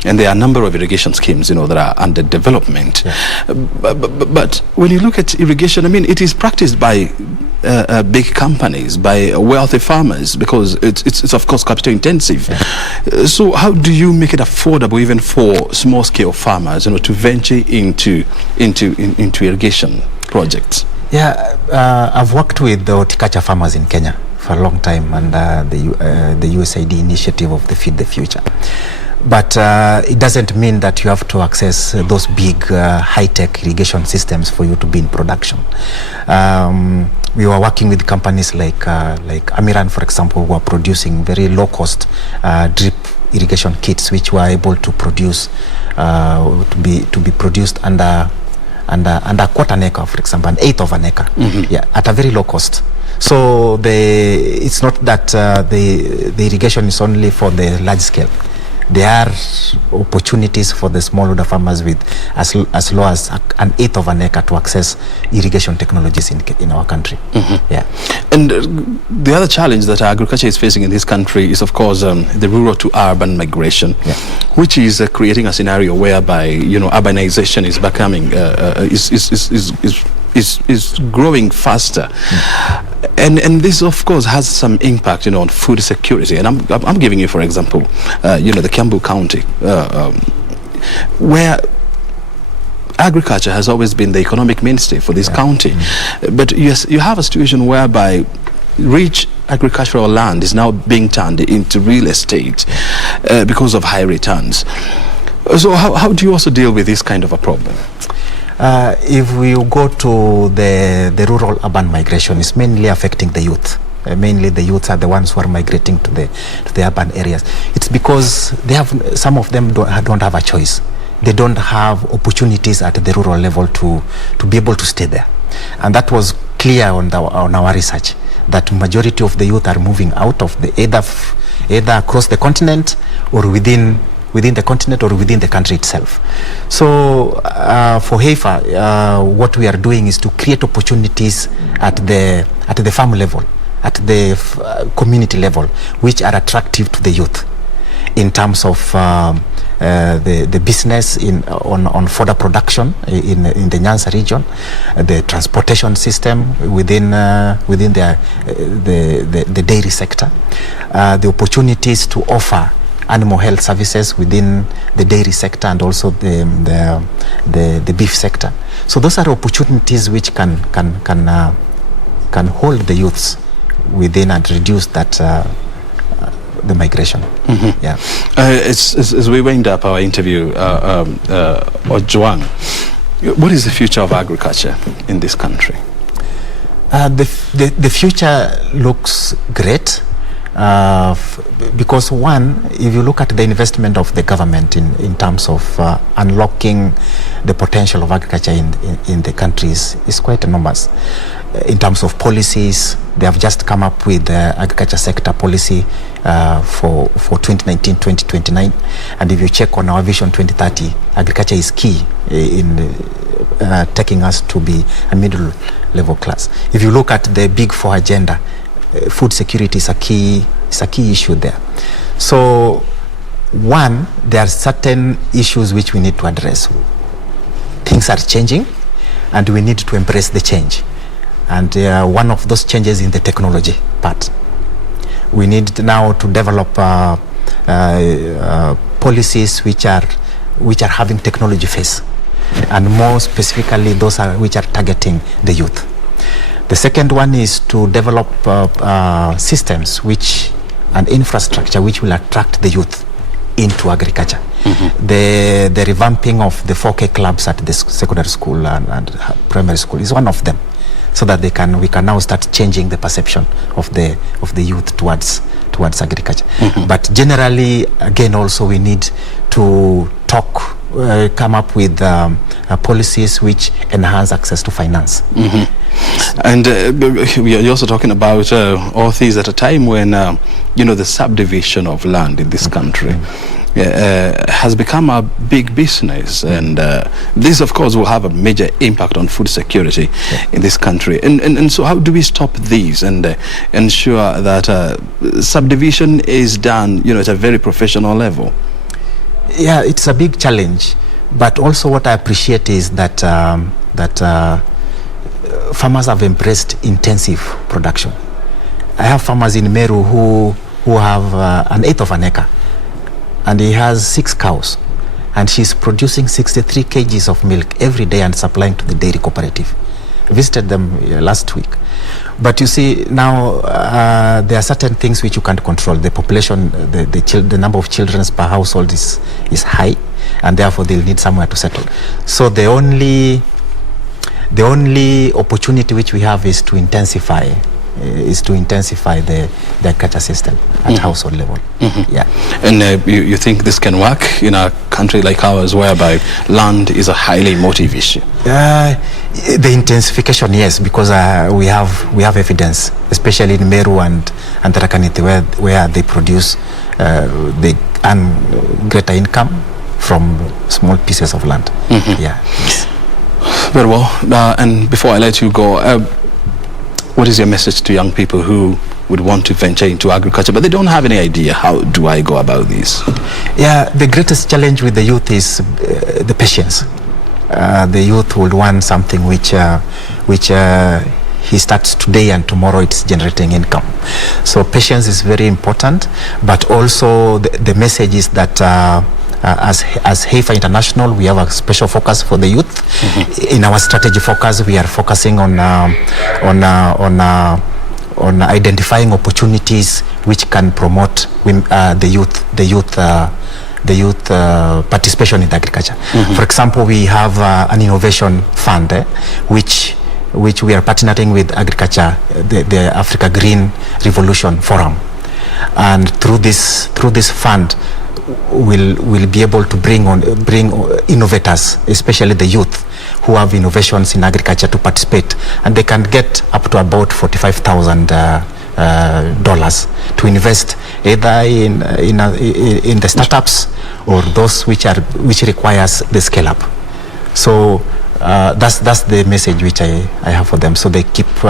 and there are a number of irrigation schemes that are under development. But when you look at irrigation, I mean, it is practiced by big companies, by wealthy farmers, because it's of course capital intensive. So how do you make it affordable even for small scale farmers to venture into irrigation projects? Yeah, I've worked with the horticulture farmers in Kenya for a long time, and the USAID initiative of the Feed the Future. But it doesn't mean that you have to access those big high-tech irrigation systems for you to be in production. We were working with companies like Amiran, for example, who are producing very low-cost drip irrigation kits, which were able to produce to be produced under a quarter an acre, for example, an eighth of an acre, at a very low cost. So it's not that the irrigation is only for the large scale. There are opportunities for the smallholder farmers with as low as an eighth of an acre to access irrigation technologies in our country. Yeah. And the other challenge that agriculture is facing in this country is, of course, the rural to urban migration, which is creating a scenario whereby urbanization is becoming is growing faster. And this, of course, has some impact, on food security. And I'm giving you, for example, the Kiambu County, where agriculture has always been the economic mainstay for this county. But yes, you have a situation whereby rich agricultural land is now being turned into real estate because of high returns. So how do you also deal with this kind of a problem? If we go to the rural-urban migration, it's mainly affecting the youth. Mainly the youths are the ones who are migrating to the urban areas. It's because some of them don't have a choice. They don't have opportunities at the rural level to be able to stay there. And that was clear on our research, that majority of the youth are moving out of either across the continent or within within the continent or within the country itself. So for HEIFA, what we are doing is to create opportunities at the farm level, at the community level, which are attractive to the youth in terms of the business on fodder production in the Nyanza region, the transportation system within the dairy sector, the opportunities to offer animal health services within the dairy sector and also the beef sector. So those are opportunities which can hold the youths within and reduce that the migration. Yeah. As we wind up our interview, Ojwang, what is the future of agriculture in this country? The future looks great because one, if you look at the investment of the government in terms of unlocking the potential of agriculture in the countries is quite enormous. In terms of policies, they have just come up with the agriculture sector policy for 2019-2029, and if you check on our Vision 2030, agriculture is key in taking us to be a middle level class. If you look at the Big Four agenda, food security is a key issue there. So one, there are certain issues which we need to address. Things are changing and we need to embrace the change. And one of those changes in the technology part. We need now to develop policies which are having technology face, and more specifically those which are targeting the youth. The second one is to develop systems and infrastructure which will attract the youth into agriculture. The revamping of the 4K clubs at the secondary school and primary school is one of them, so that we can now start changing the perception of the youth towards agriculture. But generally, again, also we need to come up with policies which enhance access to finance. And you're also talking about all these at a time when the subdivision of land in this country has become a big business, and this of course will have a major impact on food security in this country. And so how do we stop these and ensure that subdivision is done at a very professional level? Yeah, it's a big challenge, but also what I appreciate is that farmers have embraced intensive production. I have farmers in Meru who have an eighth of an acre, and he has 6 cows, and she's producing 63 kgs of milk every day and supplying to the dairy cooperative. I visited them last week. But you see, now there are certain things which you can't control. The population, the number of children per household is high, and therefore they'll need somewhere to settle. So the only opportunity which we have is to intensify the agriculture system at household level. Yeah. And you think this can work in a country like ours, whereby land is a highly emotive issue? The intensification, yes, because we have evidence, especially in Meru and Tarakaniti, where they produce, they earn greater income from small pieces of land. Yeah. Very well. And before I let you go, what is your message to young people who would want to venture into agriculture, but they don't have any idea how do I go about this? Yeah, the greatest challenge with the youth is the patience. The youth would want something which he starts today and tomorrow it's generating income. So patience is very important, but also the message is that as HEIFA International, we have a special focus for the youth. In our strategy focus, we are focusing on identifying opportunities which can promote the youth participation in agriculture. For example, we have an innovation fund which we are partnering with agriculture, the Africa Green Revolution Forum, and through this fund will be able to bring innovators, especially the youth who have innovations in agriculture, to participate, and they can get up to about 45,000 dollars to invest either in the startups or those which requires the scale up. So that's the message which I have for them. So they keep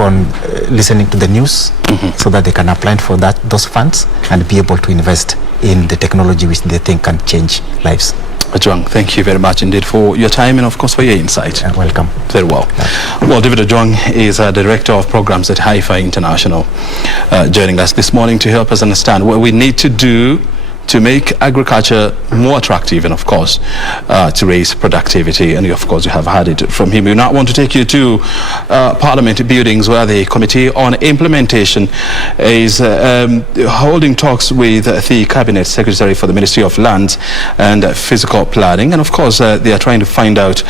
on listening to the news, so that they can apply for those funds and be able to invest in the technology which they think can change lives. Ojwang, thank you very much indeed for your time and of course for your insight. Welcome. Very well. Well, David Ojwang is Director of Programs at Hi-Fi International, joining us this morning to help us understand what we need to do to make agriculture more attractive and of course to raise productivity. And of course you have heard it from him. We now want to take you to Parliament buildings where the Committee on Implementation is holding talks with the Cabinet Secretary for the Ministry of Lands and Physical Planning. And of course they are trying to find out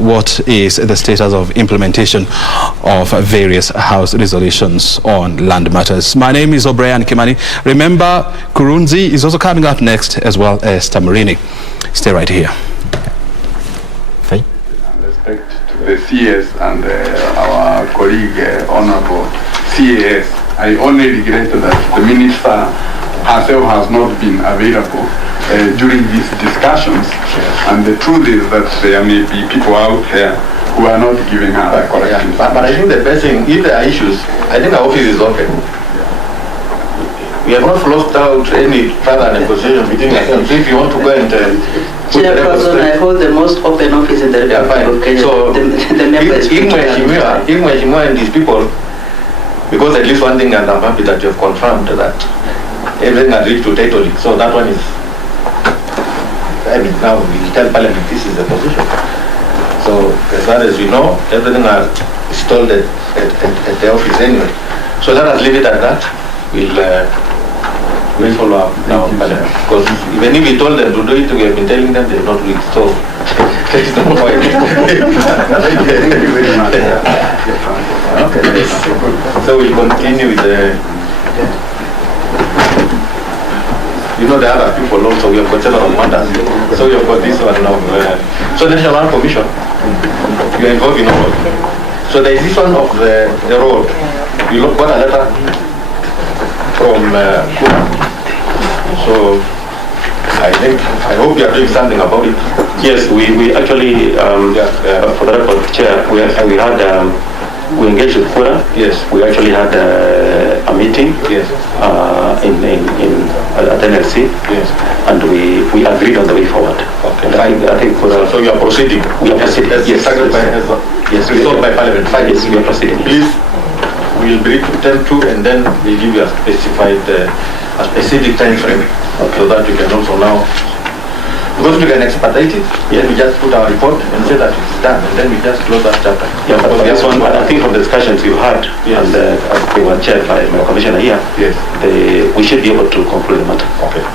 what is the status of implementation of various House resolutions on land matters. My name is O'Brien Kimani. Remember, Kurunzi is also coming up next, as well as Tamarini. Stay right here. Fine. Respect to the CS and our colleague, Honorable CAS. I only regret that the Minister herself has not been available during these discussions. And the truth is that there may be people out there who are not giving her the correct. But I think the best thing, if there are issues, I think our office is open. We have not closed out any further negotiation between ourselves. So if you want to go and Chairperson, I hold the most open office in the Republic of Kenya. So the members Mheshimiwa and these people, because at least one thing, and I'm happy that you have confirmed that everything has reached to title. So that one is, I mean, now we tell Parliament this is the position. So as far as we know, everything is installed at the office anyway. So let us leave it at that. We'll follow up now, because even if we told them to do it, we have been telling them they will not do it. So there is no point. Thank you very much. Okay. So we'll continue with the. You know, the other people also, we have got several matters. So we have got this one now. So the National Land Commission, you are involved in all. So there is this one of the road. You got a letter from Kuna. So I hope you are doing something about it. Yes, we actually, for the record, Chair, we had, we engaged with Kuna. Yes. We actually had a meeting. Yes. At NLC. Yes. And we agreed on the way forward. Okay. I think Kuna. So you are proceeding? We are proceeding. Yes. Yes. Resolved by Parliament. Yes, we are proceeding. Please. We will brief them too, and then we'll give you a specified, a specific time frame, so that you can also now, because we can expedite it, then we just put our report and say that it's done, and then we just close that chapter. Yeah, but this one, I think from the discussions you had, yes, and as they were chaired by my commissioner here, yes, we should be able to conclude the matter. Okay.